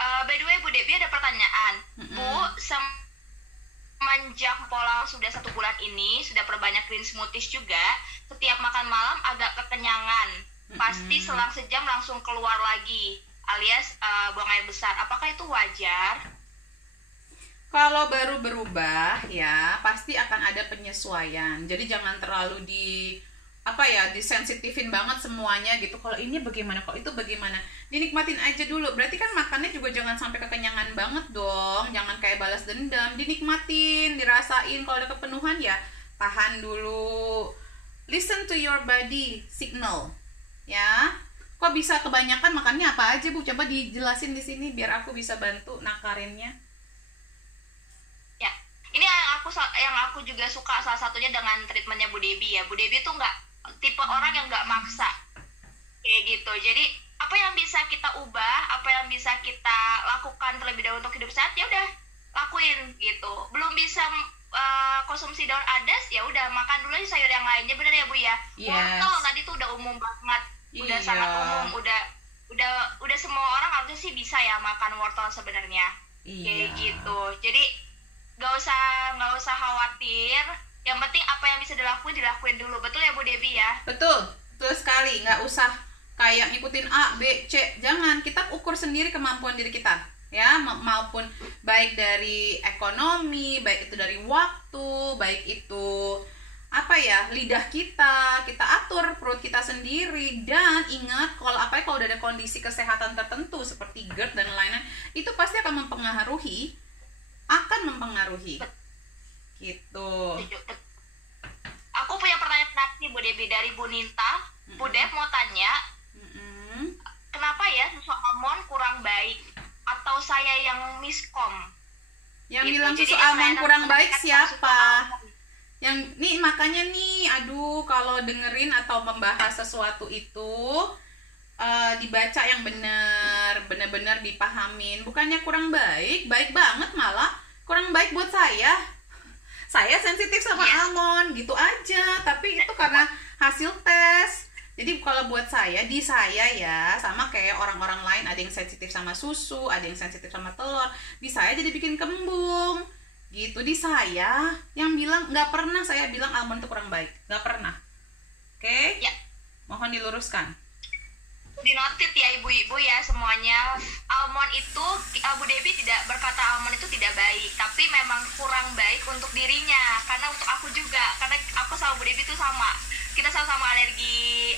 By the way Bu Debbie ada pertanyaan. Bu, semenjak pola sudah 1 bulan ini, sudah perbanyak green smoothies juga, setiap makan malam agak kekenyangan. Pasti selang sejam langsung keluar lagi, alias buang air besar. Apakah itu wajar? Kalau baru berubah ya, pasti akan ada penyesuaian. Jadi jangan terlalu disensitifin banget semuanya gitu. Kalau ini bagaimana, kalau itu bagaimana, dinikmatin aja dulu. Berarti kan makannya juga jangan sampai kekenyangan banget dong, jangan kayak balas dendam. Dinikmatin, dirasain. Kalau ada kepenuhan ya tahan dulu. Listen to your body signal ya. Kok bisa kebanyakan makannya apa aja Bu? Coba dijelasin di sini biar aku bisa bantu nakarinnya. Ya, ini yang aku juga suka salah satunya dengan treatmentnya Bu Debbie ya. Bu Debbie tuh nggak tipe orang yang nggak maksa kayak gitu. Jadi apa yang bisa kita ubah, apa yang bisa kita lakukan terlebih dahulu untuk hidup sehat, ya udah lakuin gitu. Belum bisa konsumsi daun adas, ya udah makan dulu aja sayur yang lainnya. Bener ya Bu ya? Yes. Wortel tadi tuh udah umum banget, udah sangat umum, udah semua orang harusnya sih bisa ya makan wortel sebenarnya. Kayak gitu. Jadi nggak usah khawatir. Yang penting apa yang bisa dilakuin dulu. Betul ya Bu Debbie ya? Betul sekali. Nggak usah kayak ngikutin A, B, C. Jangan, kita ukur sendiri kemampuan diri kita ya, maupun baik dari ekonomi, baik itu dari waktu, baik itu lidah kita atur perut kita sendiri. Dan ingat, kalau udah ada kondisi kesehatan tertentu seperti GERD dan lain-lain, itu pasti akan mempengaruhi gitu. Aku punya pertanyaan nanti Bu Debbie dari Bu Ninta. Bu Deb mau tanya, kenapa ya susu almond kurang baik? Atau saya yang miskom? Yang gitu. Bilang susu almond kurang baik siapa? Yang nih makanya nih, aduh, kalau dengerin atau membahas sesuatu itu dibaca yang benar-benar dipahamin. Bukannya kurang baik, baik banget, malah kurang baik buat saya. Saya sensitif sama almond gitu aja, tapi itu karena hasil tes. Jadi kalau buat saya ya sama kayak orang-orang lain, ada yang sensitif sama susu, ada yang sensitif sama telur. Di saya jadi bikin kembung. Gitu. Di saya yang bilang, nggak pernah saya bilang almond itu kurang baik, nggak pernah. Oke? Ya. Mohon diluruskan. Dinotit ya ibu-ibu ya semuanya, almond itu Bu Debi tidak berkata almond itu tidak baik, tapi memang kurang baik untuk dirinya, karena untuk aku juga, karena aku sama Bu Debi itu sama, kita sama-sama alergi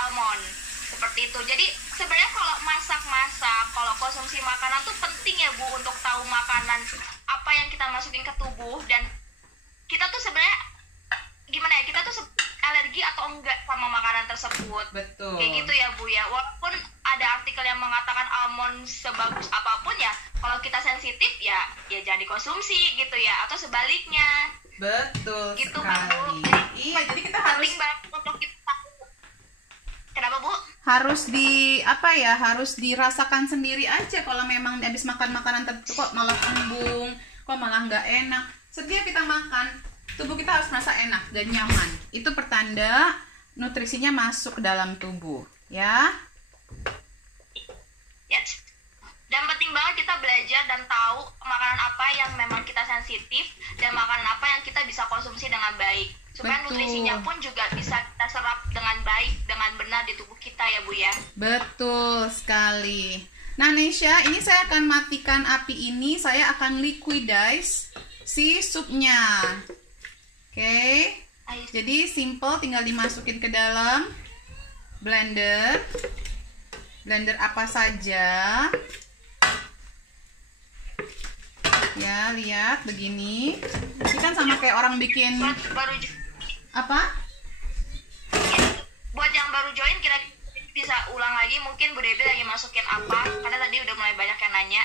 almond seperti itu. Jadi sebenarnya kalau masak-masak, kalau konsumsi makanan tuh penting ya Bu, untuk tahu makanan apa yang kita masukin ke tubuh, dan kita tuh sebenarnya gimana ya, kita tuh alergi atau enggak sama makanan tersebut. Betul. Kayak gitu ya Bu ya. Walaupun ada artikel yang mengatakan almond sebagus apapun ya, kalau kita sensitif ya jangan dikonsumsi gitu ya, atau sebaliknya. Betul Gitu sekali. Kan Bu. Iya, jadi kita harus penting banget untuk kita tahu. Kenapa Bu? Harus harus dirasakan sendiri aja. Kalau memang habis makan makanan tertentu kok malah kembung, kok malah nggak enak. Setiap kita makan, tubuh kita harus merasa enak dan nyaman. Itu pertanda nutrisinya masuk ke dalam tubuh, ya. Yes. Dan penting banget kita belajar dan tahu makanan apa yang memang kita sensitif, dan makanan apa yang kita bisa konsumsi dengan baik, supaya Betul. nutrisinya pun juga bisa kita serap dengan baik, dengan benar di tubuh kita ya Bu ya. Betul sekali. Nah Nesha, ini saya akan matikan api ini. Saya akan liquidize si supnya. Oke. Jadi simple, tinggal dimasukin ke dalam blender. Blender apa saja. Ya, lihat begini. Ini kan sama kayak orang bikin baru apa? Buat yang baru join, kira-kira bisa ulang lagi, mungkin Bu Debi lagi masukin apa, karena tadi udah mulai banyak yang nanya.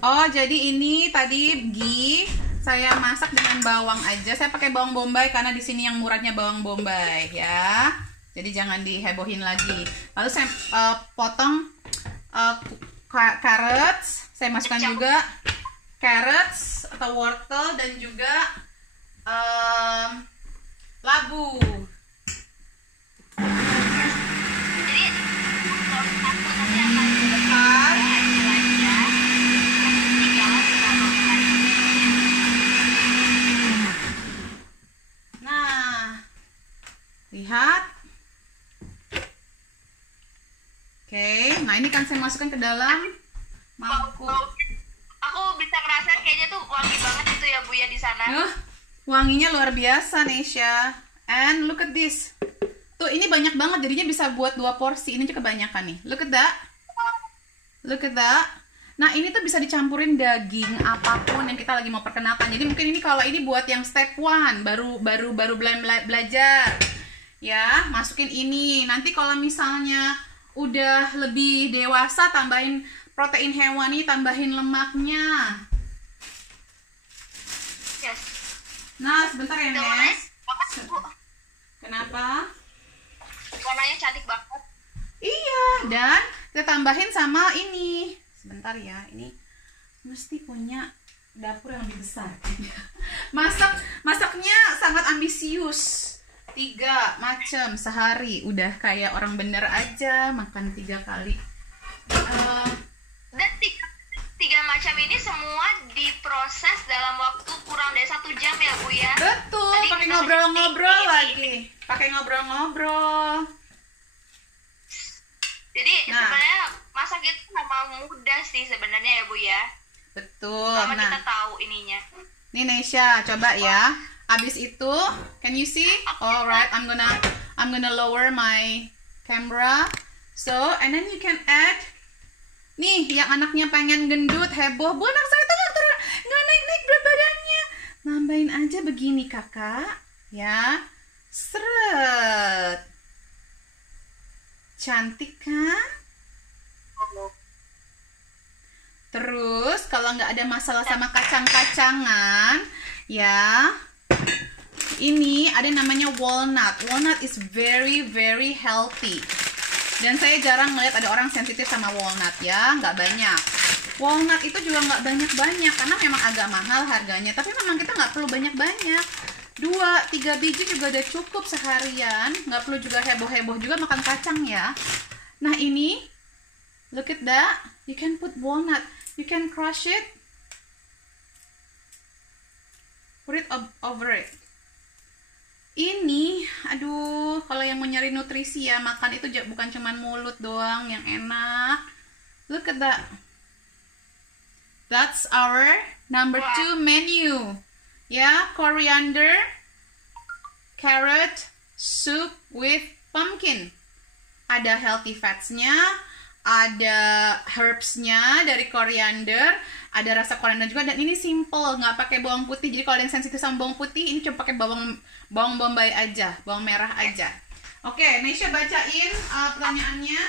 Oh, jadi ini tadi ghee saya masak dengan bawang aja. Saya pakai bawang bombay karena di sini yang murahnya bawang bombay ya. Jadi jangan dihebohin lagi. Lalu saya potong carrots, saya masukkan juga carrots atau wortel, dan juga labu. Jadi kalau satu nanti akan sebentar aja, tinggal kita makan. Nah, lihat. Oke, nah ini kan saya masukkan ke dalam mangkuk. Aku bisa ngerasain kayaknya tuh wangi banget itu ya Bu ya di sana. Wanginya luar biasa Nesha. And look at this. Tuh ini banyak banget, jadinya bisa buat 2 porsi. Ini juga kebanyakan nih. Look at that. Look at that. Nah ini tuh bisa dicampurin daging apapun yang kita lagi mau perkenalkan. Jadi mungkin ini kalau ini buat yang step 1, baru belajar. Ya, masukin ini. Nanti kalau misalnya udah lebih dewasa, tambahin protein hewani, tambahin lemaknya. Yes. Nah, sebentar ya, Udah warnanya Nes. banget Bu. Kenapa? Warnanya cantik banget. Iya, dan kita tambahin sama ini. Sebentar ya, ini mesti punya dapur yang lebih besar. Masaknya sangat ambisius. 3 macam sehari, udah kayak orang bener aja makan 3 kali. Dan tiga macam ini semua diproses dalam waktu kurang dari 1 jam ya Bu ya. Betul, Tadi pakai kita ngobrol-ngobrol ini. lagi. Pakai ngobrol-ngobrol. Jadi Nah. sebenarnya masak itu memang mudah sih sebenarnya ya Bu ya. Betul. Selama kita Nah, tahu ininya. nih Nesha, coba ya. Abis itu, can you see? Alright, I'm gonna lower my camera. So, and then you can add. Nih, yang anaknya pengen gendut, heboh, Bu anak saya tuh nggak naik-naik berat badannya. Nambahin aja begini kakak, ya. Seret. Cantik kan? Terus kalau nggak ada masalah sama kacang-kacangan, ya, ini ada namanya walnut. Walnut is very very healthy. Dan saya jarang ngeliat ada orang sensitif sama walnut ya, nggak banyak. Walnut itu juga nggak banyak-banyak karena memang agak mahal harganya. Tapi memang kita nggak perlu banyak-banyak. 2-3 biji juga udah cukup seharian. Nggak perlu juga heboh-heboh juga makan kacang ya. Nah ini, look at that. You can put walnut. You can crush it. Put it over it. Ini, aduh, kalau yang mau nyari nutrisi ya, makan itu bukan cuman mulut doang yang enak. Look at that. That's our number 2 menu. Ya, coriander, carrot, soup with pumpkin. Ada healthy fats-nya, ada herbs-nya dari coriander, ada rasa coriander juga, dan ini simple, nggak pakai bawang putih. Jadi kalau ada yang sensitif sama bawang putih, ini cuma pakai bawang bombay aja, bawang merah aja. Oke, Nesha bacain pertanyaannya.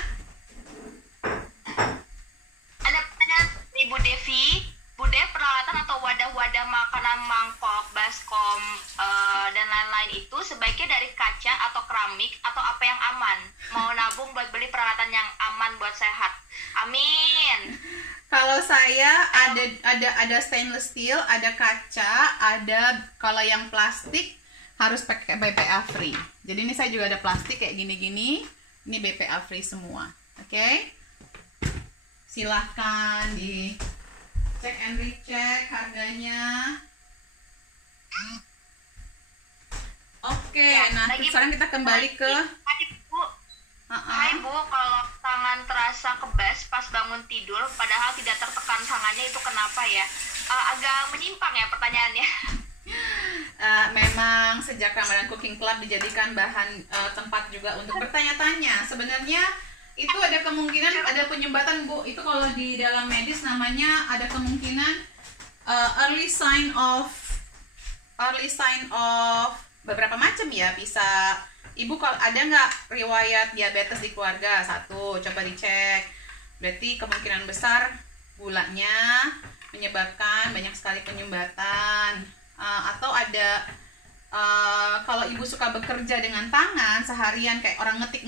Ada pertanyaan dari Bu Devi. Bude, peralatan atau wadah-wadah makanan, mangkok, baskom, dan lain-lain itu sebaiknya dari kaca atau keramik atau apa yang aman? Mau nabung buat beli peralatan yang aman buat sehat. Amin. Kalau saya ada stainless steel, ada kaca, ada kalau yang plastik harus pakai BPA free. Jadi ini saya juga ada plastik kayak gini-gini. Ini BPA free semua. Oke? Silahkan di cek and recheck harganya. Oke, Ya, nah sekarang kita kembali ke Hai Bu. Hai Bu, kalau tangan terasa kebas pas bangun tidur padahal tidak tertekan tangannya, itu kenapa ya? Agak menyimpang ya pertanyaannya. Memang sejak Ramadan Cooking Club dijadikan bahan tempat juga untuk bertanya-tanya. Sebenarnya itu ada kemungkinan ada penyumbatan, Bu. Itu kalau di dalam medis namanya ada kemungkinan early sign of beberapa macam ya. Bisa Ibu kalau ada nggak riwayat diabetes di keluarga? 1, coba dicek. Berarti kemungkinan besar gulanya menyebabkan banyak sekali penyumbatan. Atau ada kalau ibu suka bekerja dengan tangan seharian, kayak orang ngetik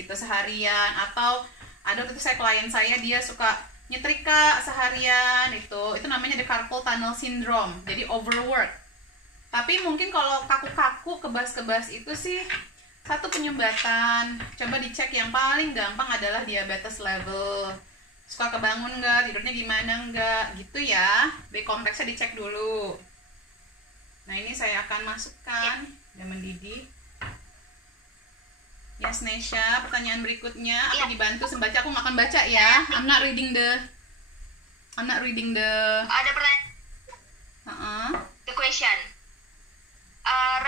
gitu seharian, atau ada waktu itu klien saya dia suka nyetrika seharian, itu namanya the carpal tunnel syndrome, jadi overwork. Tapi mungkin kalau kaku-kaku, kebas-kebas itu sih satu penyumbatan. Coba dicek, yang paling gampang adalah diabetes level. Suka kebangun nggak, tidurnya gimana nggak, gitu ya. B kompleksnya dicek dulu. Nah ini saya akan masukkan dan mendidih. Yes, Nesha, pertanyaan berikutnya. Aku dibantu membaca, aku nggak akan baca ya. I'm not reading the. Ada pertanyaan. The question.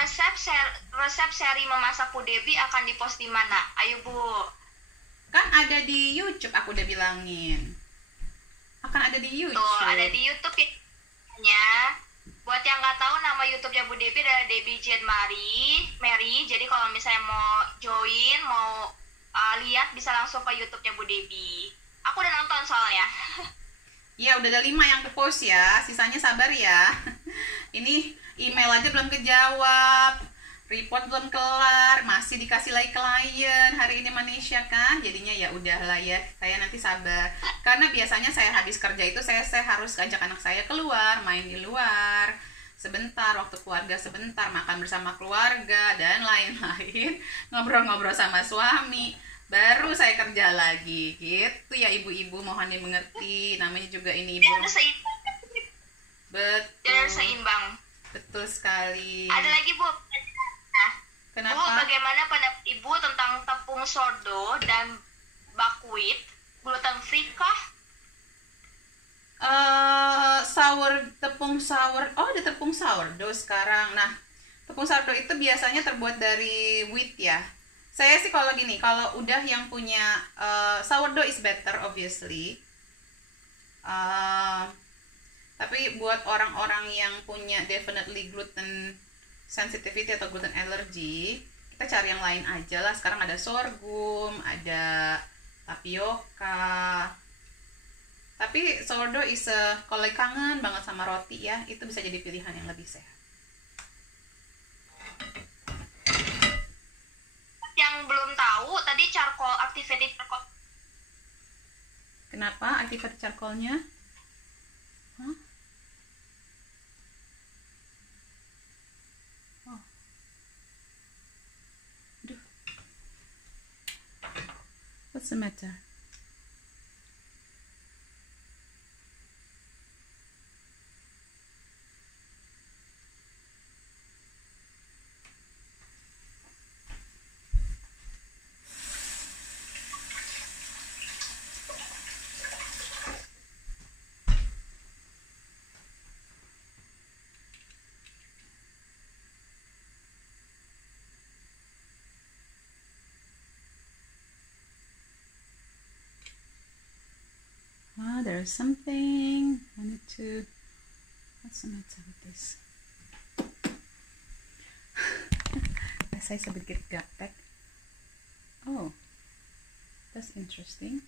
Resep seri memasak Bu Devi akan dipost di mana? Ayo Bu. Kan ada di YouTube, aku udah bilangin. Akan ada di YouTube. Tuh, ada di YouTube ya. Buat yang nggak tahu, nama YouTube-nya Bu Devi adalah Debbie Jane Mary. Jadi kalau misalnya mau join, mau lihat, bisa langsung ke YouTube-nya Bu Devi. Aku udah nonton soalnya. Ya, udah ada 5 yang ke post ya. Sisanya sabar ya. Ini email aja belum kejawab, report belum kelar, masih dikasih lagi klien hari ini Malaysia kan. Jadinya ya udahlah ya, saya nanti sabar. Karena biasanya saya habis kerja itu saya harus ajak anak saya keluar, main di luar sebentar, waktu keluarga sebentar, makan bersama keluarga dan lain-lain, ngobrol-ngobrol sama suami, baru saya kerja lagi gitu ya ibu-ibu, mohon dimengerti, namanya juga ini ibu. Betul. Seimbang. Betul sekali. Ada lagi Bu. Kenapa? Bu, bagaimana pendapat Ibu tentang tepung sourdough dan buckwheat, gluten free kah? Tepung sourdough sekarang. Nah, tepung sourdough itu biasanya terbuat dari wheat ya. Saya sih kalau gini, kalau udah yang punya sourdough is better obviously. Tapi buat orang-orang yang punya definitely gluten sensitivity atau gluten allergy, kita cari yang lain aja lah. Sekarang ada sorghum, ada tapioka. Tapi sourdough kalau kangen banget sama roti ya, itu bisa jadi pilihan yang lebih sehat. Yang belum tahu tadi activated charcoal. Kenapa activated charcoalnya? Hah? What's the matter? there's something I need to. What's the matter with this? Saya sedikit gaptek. Oh, that's interesting.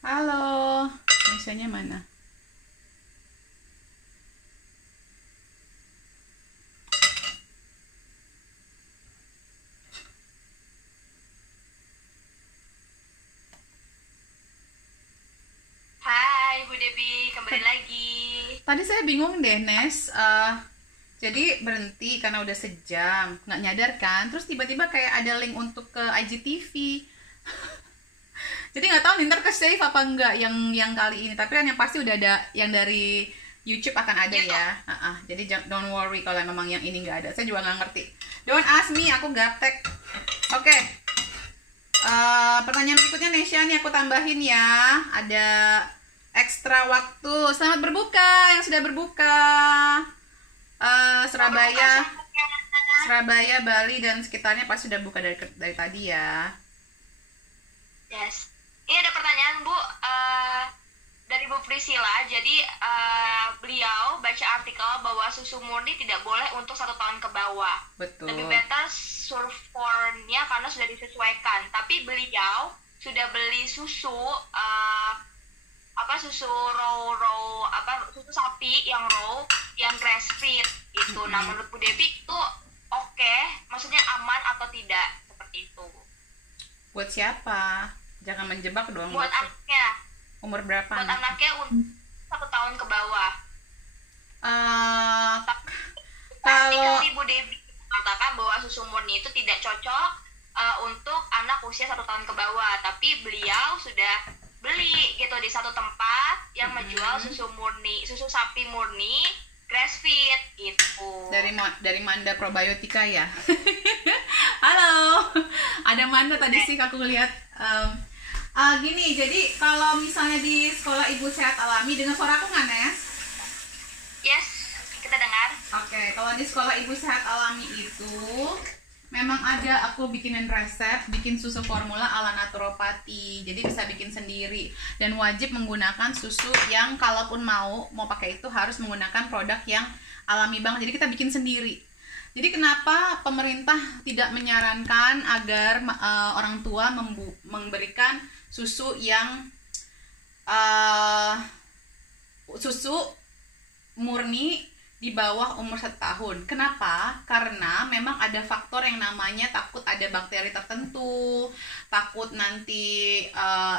Halo, Nesanya mana? Hai Bu Debi, kembali lagi. Tadi saya bingung deh, Nes. Jadi berhenti karena udah sejam, nggak nyadar kan? Terus tiba-tiba kayak ada link untuk ke IGTV. Jadi nggak tahu nih ntar ke save apa enggak yang kali ini. Tapi kan yang pasti udah ada yang dari YouTube akan ada ya. Jadi don't worry kalau memang yang ini nggak ada. Saya juga nggak ngerti. Don't ask me, aku gaptek. Oke. Pertanyaan berikutnya Nesya nih aku tambahin ya. Ada ekstra waktu. Selamat berbuka yang sudah berbuka. Surabaya, Bali dan sekitarnya pasti sudah buka dari tadi ya. Yes. Ini ada pertanyaan Bu dari Bu Priscilla. Jadi beliau baca artikel bahwa susu murni tidak boleh untuk 1 tahun ke bawah. Betul. Lebih better surfornya karena sudah disesuaikan. Tapi beliau sudah beli susu susu susu sapi yang raw, yang grass fed gitu. Nah menurut Bu Devi itu oke, maksudnya aman atau tidak seperti itu? Buat siapa? Jangan menjebak dong. Buat anaknya. Umur berapa? Buat anaknya 1 tahun ke bawah. Kalau Bu Devi mengatakan bahwa susu murni itu tidak cocok untuk anak usia 1 tahun ke bawah, tapi beliau sudah beli gitu di satu tempat yang menjual susu sapi murni grass fed gitu. Dari Manda Probiotika ya. Halo, ada Manda tadi sih aku lihat. Gini, jadi kalau misalnya di sekolah Ibu Sehat Alami, dengar suara aku nggak, Nes? Yes, kita dengar. Oke, kalau di sekolah Ibu Sehat Alami itu memang ada aku bikinin resep, bikin susu formula ala naturopati. Jadi bisa bikin sendiri dan wajib menggunakan susu yang kalaupun mau pakai itu harus menggunakan produk yang alami banget. Jadi kita bikin sendiri. Jadi kenapa pemerintah tidak menyarankan agar orang tua memberikan susu yang susu murni di bawah umur 1 tahun. Kenapa? Karena memang ada faktor yang namanya takut ada bakteri tertentu, takut nanti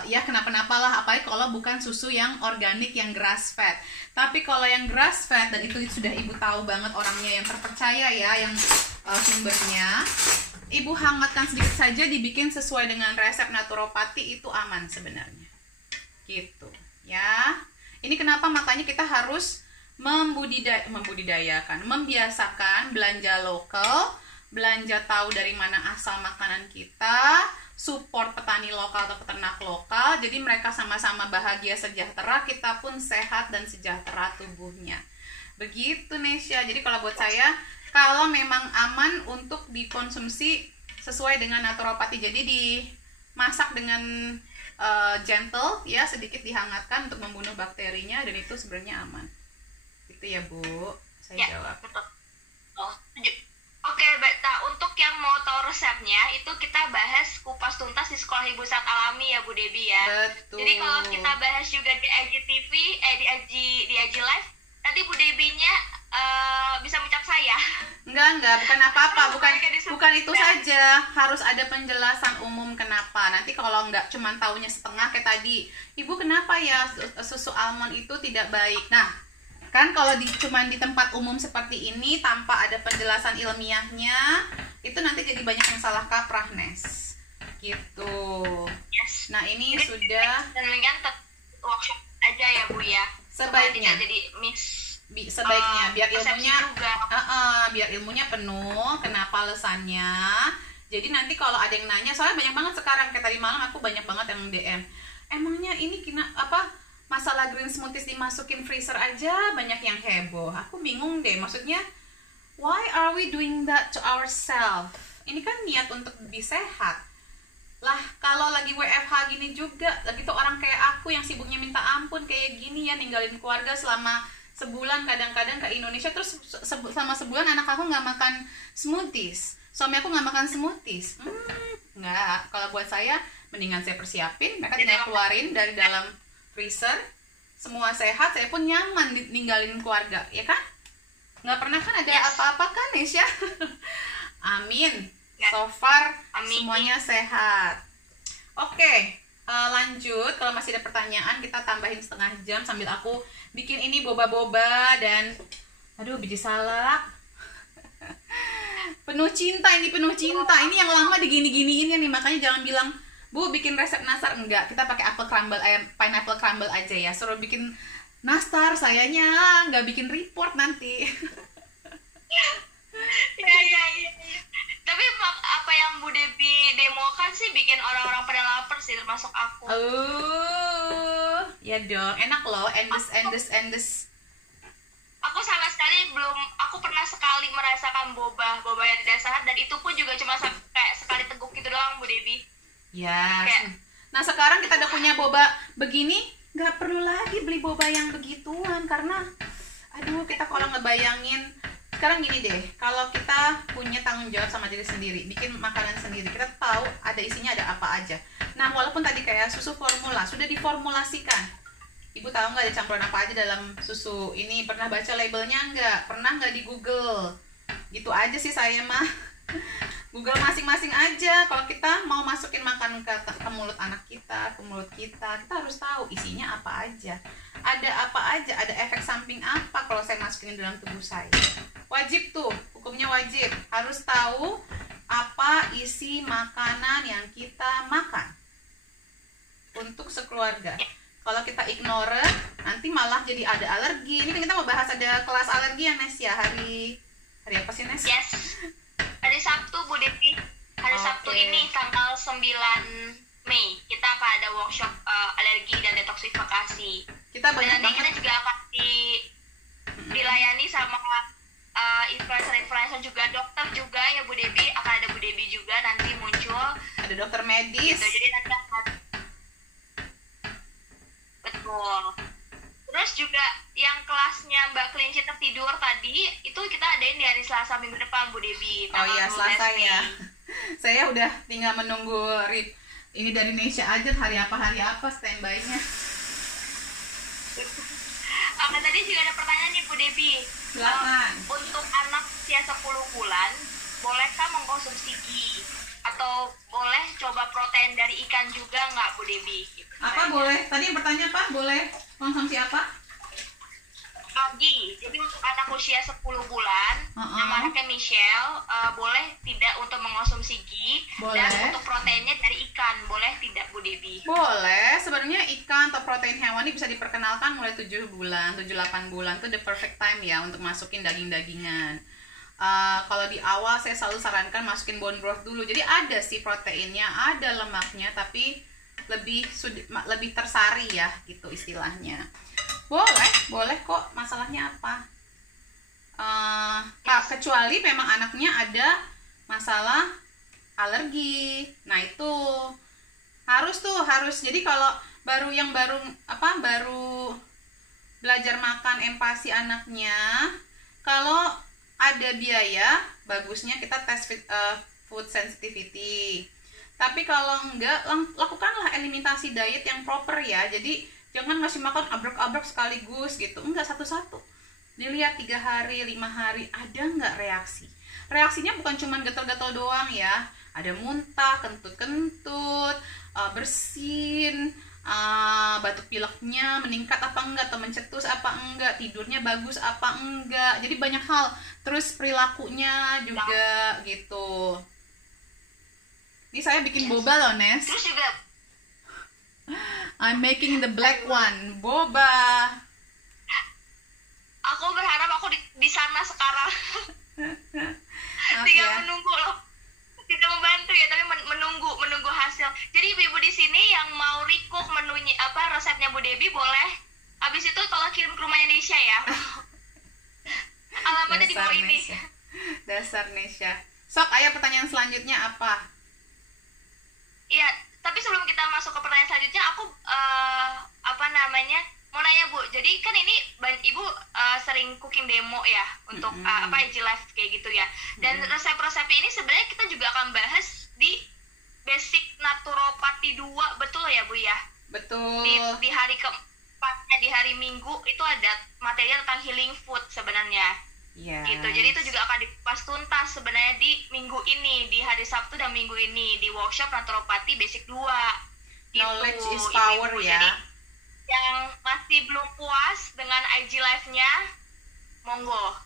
ya kenapa-napa lah, apalagi kalau bukan susu yang organik yang grass fed. Tapi kalau yang grass fed, dan itu sudah Ibu tahu banget orangnya yang terpercaya ya, yang sumbernya, Ibu hangatkan sedikit saja, dibikin sesuai dengan resep naturopati, itu aman sebenarnya. Gitu ya. Ini kenapa makanya kita harus membiasakan belanja lokal, belanja tahu dari mana asal makanan kita, support petani lokal atau peternak lokal, jadi mereka sama-sama bahagia sejahtera, kita pun sehat dan sejahtera tubuhnya. Begitu Nesya. Jadi kalau buat saya, kalau memang aman untuk dikonsumsi sesuai dengan naturopati, jadi dimasak dengan gentle ya, sedikit dihangatkan untuk membunuh bakterinya, dan itu sebenarnya aman. Itu ya Bu, saya jawab. Betul. Oke, baik. Nah, untuk yang mau tahu resepnya itu kita bahas kupas tuntas di Sekolah Ibu Sehat Alami ya Bu Debi ya. Betul. Jadi kalau kita bahas juga di IGTV, di IG Live, nanti Bu Debinya bisa mencap saya. Enggak, bukan apa-apa, bukan itu saja. aja, harus ada penjelasan umum kenapa. Nanti kalau nggak cuman taunya setengah kayak tadi, ibu kenapa ya susu almond itu tidak baik. Nah, kan kalau cuman di tempat umum seperti ini tanpa ada penjelasan ilmiahnya, itu nanti jadi banyak yang salah kaprah, Nes. Gitu. Yes. Nah, ini jadi, sudah. Dan mendingan workshop aja ya Bu ya. Sebaiknya. Tidak jadi miss. Sebaiknya biar ilmunya juga. Biar ilmunya penuh. Kenapa alasannya? Jadi nanti kalau ada yang nanya, soalnya banyak banget sekarang kayak tadi malam aku banyak banget yang DM. Emangnya ini masalah green smoothies dimasukin freezer aja banyak yang heboh. Aku bingung deh, maksudnya why are we doing that to ourselves? Ini kan niat untuk lebih sehat. Lah, kalau lagi WFH gini juga, lagi tuh orang kayak aku yang sibuknya minta ampun kayak gini ya, ninggalin keluarga selama sebulan, kadang-kadang ke Indonesia, terus selama sebulan anak aku nggak makan smoothies, suami aku nggak makan smoothies. Nggak, kalau buat saya mendingan saya persiapin, mereka tinggal keluarin dari dalam freezer, semua sehat, saya pun nyaman ninggalin keluarga, ya kan? Nggak pernah kan ada apa-apa kan, Nesya? Amin. So far semuanya sehat. Oke, lanjut. Kalau masih ada pertanyaan, kita tambahin setengah jam sambil aku bikin ini boba-boba dan biji salak. Penuh cinta ini, penuh cinta. Ini yang lama digini-giniin ya nih, makanya jangan bilang, Bu, bikin resep nastar. Enggak, kita pakai pineapple crumble aja ya. Suruh bikin nastar, sayanya nggak bikin report nanti. Ya. Tapi apa yang Bu Debi demokan sih bikin orang-orang pada lapar sih, termasuk aku. Ya dong, enak loh, endes. Aku sama sekali belum, aku pernah sekali merasakan boba yang tidak sehat, dan itu pun juga cuma kayak sekali teguk gitu doang, Bu Debi. Ya. Nah sekarang kita udah punya boba begini, nggak perlu lagi beli boba yang begituan karena, kita kalau ngebayangin sekarang gini deh, kalau kita punya tanggung jawab sama diri sendiri, bikin makanan sendiri, kita tahu ada isinya ada apa aja. Nah walaupun tadi kayak susu formula sudah diformulasikan, ibu tahu nggak ada campuran apa aja dalam susu ini? Pernah baca labelnya nggak? Pernah nggak di Google? Gitu aja sih saya mah. Google masing-masing aja. Kalau kita mau masukin makanan ke mulut anak kita, ke mulut kita harus tahu isinya apa aja, ada apa aja, ada efek samping apa kalau saya masukin dalam tubuh saya. Wajib tuh, hukumnya wajib, harus tahu apa isi makanan yang kita makan untuk sekeluarga. Kalau kita ignore, nanti malah jadi ada alergi. Ini kan kita mau bahas ada kelas alergi ya, Nes ya, hari apa sih, Nes? Yes. Hari Sabtu, Bu Devi. Hari Sabtu ini tanggal 9 Mei kita akan ada workshop alergi dan detoksifikasi. Dan nanti kita juga akan dilayani sama influencer juga, dokter juga ya Bu Devi. Akan ada Bu Devi juga nanti muncul. Ada dokter medis. Gitu, jadi nanti akan betul. Terus juga yang kelasnya Mbak Kelinci tertidur tadi, itu kita adain di hari Selasa minggu depan, Bu Devi. Oh iya, Selasa ya. Saya udah tinggal menunggu ini dari Nesya aja, hari apa standby-nya. Tadi juga ada pertanyaan nih Bu Devi. Silakan. Untuk anak usia 10 bulan, bolehkah mengkonsumsi ghee? Atau boleh coba protein dari ikan juga nggak, Bu Devi? Apa boleh? Tadi yang bertanya apa? Boleh konsumsi apa? Ghee. Jadi untuk anak usia 10 bulan, nama anaknya Michelle, boleh tidak untuk mengkonsumsi ghee? Boleh. Dan untuk proteinnya dari ikan, boleh tidak, Bu Devi? Boleh. Sebenarnya ikan atau protein hewani bisa diperkenalkan mulai 7 bulan, 7-8 bulan. Itu the perfect time ya untuk masukin daging-dagingan. Kalau di awal saya selalu sarankan masukin bone broth dulu. Jadi ada sih proteinnya, ada lemaknya, tapi lebih tersari ya gitu istilahnya. Boleh kok. Masalahnya apa? Kecuali memang anaknya ada masalah alergi. Nah itu harus. Jadi kalau baru belajar makan empasi anaknya, kalau ada biaya, bagusnya kita tes food sensitivity. Tapi kalau enggak, lakukanlah eliminasi diet yang proper ya. Jadi jangan ngasih makan abrek-abrek sekaligus gitu. Enggak, satu-satu. Dilihat 3 hari, 5 hari, ada enggak reaksi. reaksinya bukan cuma gatal-gatal doang ya, ada muntah, kentut-kentut, bersin, batuk pileknya meningkat apa enggak, atau mencetus apa enggak, tidurnya bagus apa enggak, jadi banyak hal. Terus perilakunya juga gitu. Ini saya bikin boba loh, Nes. Terus juga I'm making the black one, boba. Aku berharap aku di sana sekarang. Okay. Tinggal menunggu loh. Tidak membantu ya, tapi menunggu hasil. Jadi ibu-ibu di sini yang mau recook menunya resepnya Bu Debbie boleh. Habis itu tolong kirim ke rumahnya Nesya ya. Alamatnya di bawah ini. Dasar Nesya. Sok, ayo pertanyaan selanjutnya apa? Iya, tapi sebelum kita masuk ke pertanyaan selanjutnya, aku mau nanya Bu. Jadi kan ini Ibu sering cooking demo ya untuk IG live kayak gitu ya. Dan resep-resep ini sebenarnya kita juga akan bahas di Basic Naturopathy 2, betul ya Bu ya? Betul. Di hari keempatnya, di hari Minggu itu ada materi tentang healing food sebenarnya. Yes. Gitu. Jadi itu juga akan dikupas tuntas sebenarnya di minggu ini, di hari Sabtu dan Minggu ini di workshop Naturopathy Basic 2. Knowledge is power ya. Jadi yang masih belum puas dengan IG live-nya, monggo.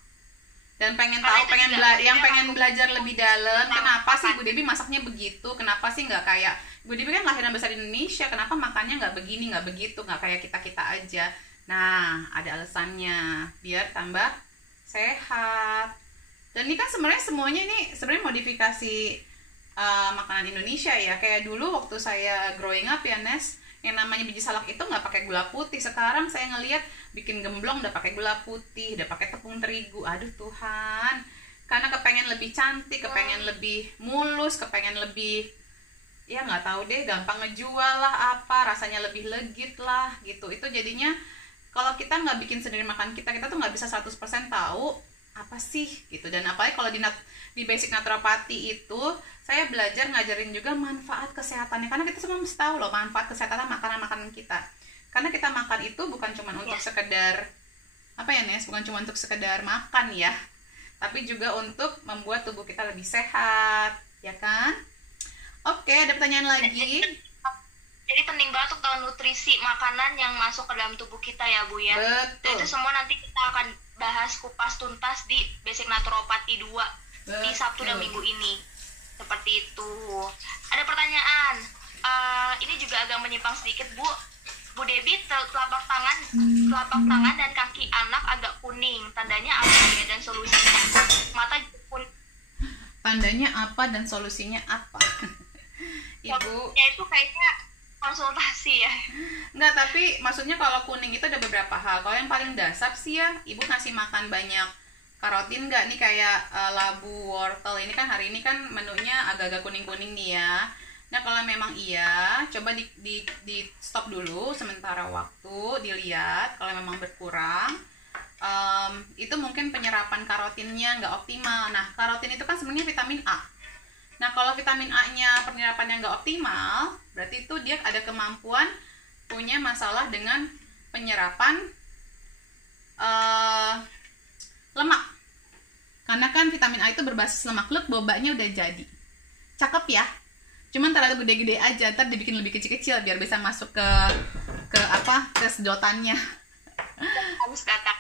Dan pengen tahu, pengen belajar lebih dalam, kenapa sih Bu Debbie masaknya begitu? Kenapa sih nggak kayak Bu Debbie kan lahir dan besar di Indonesia, kenapa makannya nggak begini, nggak begitu, nggak kayak kita aja? Nah, ada alasannya, biar tambah sehat. Dan ini kan sebenarnya semuanya ini sebenarnya modifikasi makanan Indonesia ya. Kayak dulu waktu saya growing up ya, Nes, yang namanya biji salak itu nggak pakai gula putih. Sekarang saya ngelihat bikin gemblong udah pakai gula putih, udah pakai tepung terigu. Aduh Tuhan, karena kepengen lebih cantik, kepengen lebih mulus, kepengen lebih, ya nggak tahu deh, gampang ngejual lah, apa rasanya lebih legit lah gitu. Itu jadinya kalau kita nggak bikin sendiri makan kita tuh nggak bisa 100% tahu apa sih gitu. Dan apalagi kalau di Basic Naturopathy itu saya belajar ngajarin juga manfaat kesehatannya, karena kita semua mesti tahu loh manfaat kesehatan makanan-makanan kita. Karena kita makan itu bukan cuma untuk sekedar apa ya, Nes, bukan cuma untuk sekedar makan ya, tapi juga untuk membuat tubuh kita lebih sehat, ya kan? Oke, ada pertanyaan lagi. Jadi penting banget untuk tahu nutrisi makanan yang masuk ke dalam tubuh kita ya Bu ya. Betul. Dan itu semua nanti kita akan bahas kupas tuntas di Basic Naturopathy 2 di Sabtu dan Minggu ini. Seperti itu. Ada pertanyaan. Ini juga agak menyimpang sedikit Bu. Bu Debbie, telapak tangan dan kaki anak agak kuning. Tandanya apa ya dan solusinya? Mata kuning. Tandanya apa dan solusinya apa? Ibu. Ya itu kayaknya konsultasi ya. Enggak, tapi maksudnya kalau kuning itu ada beberapa hal. Kalau yang paling dasar sih ya, Ibu ngasih makan banyak karotin nggak nih, kayak labu, wortel. Ini kan hari ini kan menunya agak-agak kuning-kuning nih ya. Nah kalau memang iya, coba di stop dulu sementara waktu, dilihat kalau memang berkurang. Itu mungkin penyerapan karotinnya nggak optimal. Nah karotin itu kan sebenarnya vitamin A. Nah kalau vitamin A-nya penyerapannya nggak optimal, berarti itu dia ada kemampuan punya masalah dengan penyerapan lemak. Karena kan vitamin A itu berbasis lemak, bobanya udah jadi. Cakep ya. Cuman terlalu gede-gede aja, ntar dibikin lebih kecil-kecil biar bisa masuk ke sedotannya. Harus datang.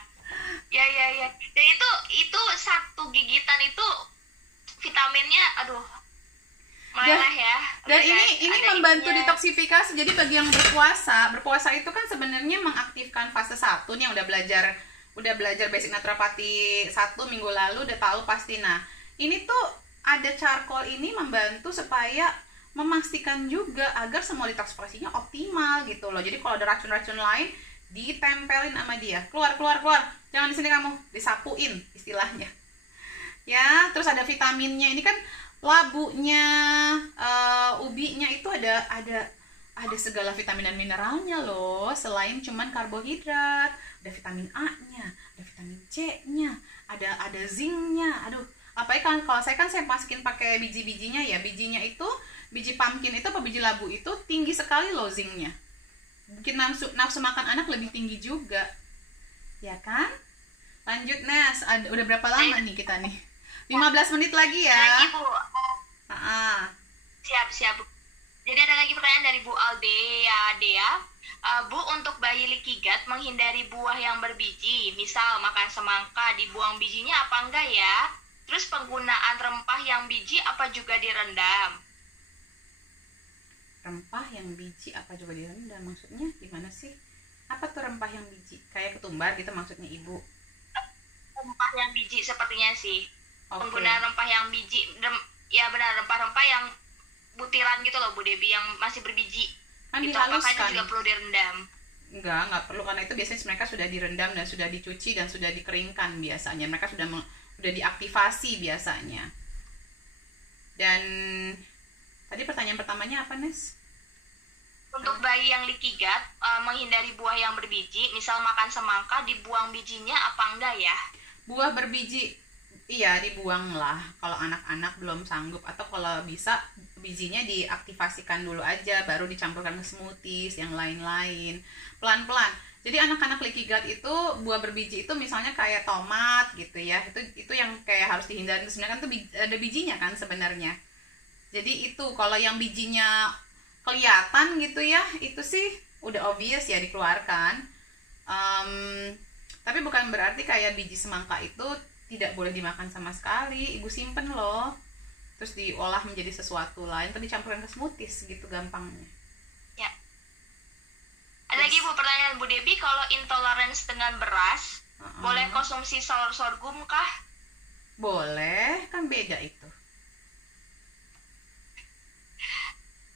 Ya. Dan itu satu gigitan itu vitaminnya, aduh, malah ya. Dan ini membantu detoksifikasi. Jadi bagi yang berpuasa itu kan sebenarnya mengaktifkan fase 1 nih, yang udah belajar Basic Naturopathy 1 minggu lalu, udah tahu pasti. Nah, ini tuh ada charcoal ini membantu supaya memastikan juga agar semua detoksifikasinya optimal gitu loh. Jadi kalau ada racun-racun lain ditempelin sama dia. Keluar. Jangan di sini kamu, disapuin istilahnya. Ya, terus ada vitaminnya. Ini kan labunya, ubinya itu ada segala vitamin dan mineralnya loh, selain cuman karbohidrat. Ada vitamin A-nya, ada vitamin C-nya, ada zinc-nya. Aduh, apalagi kalau saya masukin pakai biji-bijinya ya. Bijinya itu, biji pumpkin itu apa biji labu itu tinggi sekali loh zinc-nya. Bikin nafsu makan anak lebih tinggi juga. Ya kan? Lanjut, Nes. Udah berapa lama nih kita nih? 15 menit lagi ya. Lagi Bu. Siap. Jadi ada lagi pertanyaan dari Bu Dea. Bu, untuk bayi likigat menghindari buah yang berbiji, misal makan semangka, dibuang bijinya apa enggak ya? Terus penggunaan rempah yang biji apa juga direndam? Rempah yang biji apa juga direndam? Maksudnya gimana sih? Apa tuh rempah yang biji? Kayak ketumbar gitu maksudnya Ibu? Rempah yang biji sepertinya sih. Okay. Penggunaan rempah yang biji, ya benar, rempah-rempah yang butiran gitu loh Bu Debi, yang masih berbiji. Kan itu dihaluskan. apakah juga perlu direndam? Nggak perlu, karena itu biasanya mereka sudah direndam dan sudah dicuci dan sudah dikeringkan biasanya. Mereka sudah diaktifasi biasanya. Dan tadi pertanyaan pertamanya apa, Nes? Untuk bayi yang likigat, menghindari buah yang berbiji, misal makan semangka, dibuang bijinya apa enggak ya? Buah berbiji, iya dibuang lah kalau anak-anak belum sanggup, atau kalau bisa bijinya diaktifasikan dulu aja, baru dicampurkan ke smoothies yang lain-lain, pelan-pelan. Jadi anak-anak likigat itu buah berbiji itu misalnya kayak tomat gitu ya, itu yang kayak harus dihindari. Sebenarnya kan tuh ada bijinya kan sebenarnya. Jadi itu kalau yang bijinya kelihatan gitu ya, itu sih udah obvious ya dikeluarkan. Tapi bukan berarti kayak biji semangka itu tidak boleh dimakan sama sekali. Ibu simpen loh, terus diolah menjadi sesuatu lain, terus dicampurkan ke smoothies gitu gampangnya. Ya. Ada lagi Bu pertanyaan Bu Debi, kalau intolerance dengan beras, boleh konsumsi sorghum kah? Boleh, kan beda itu.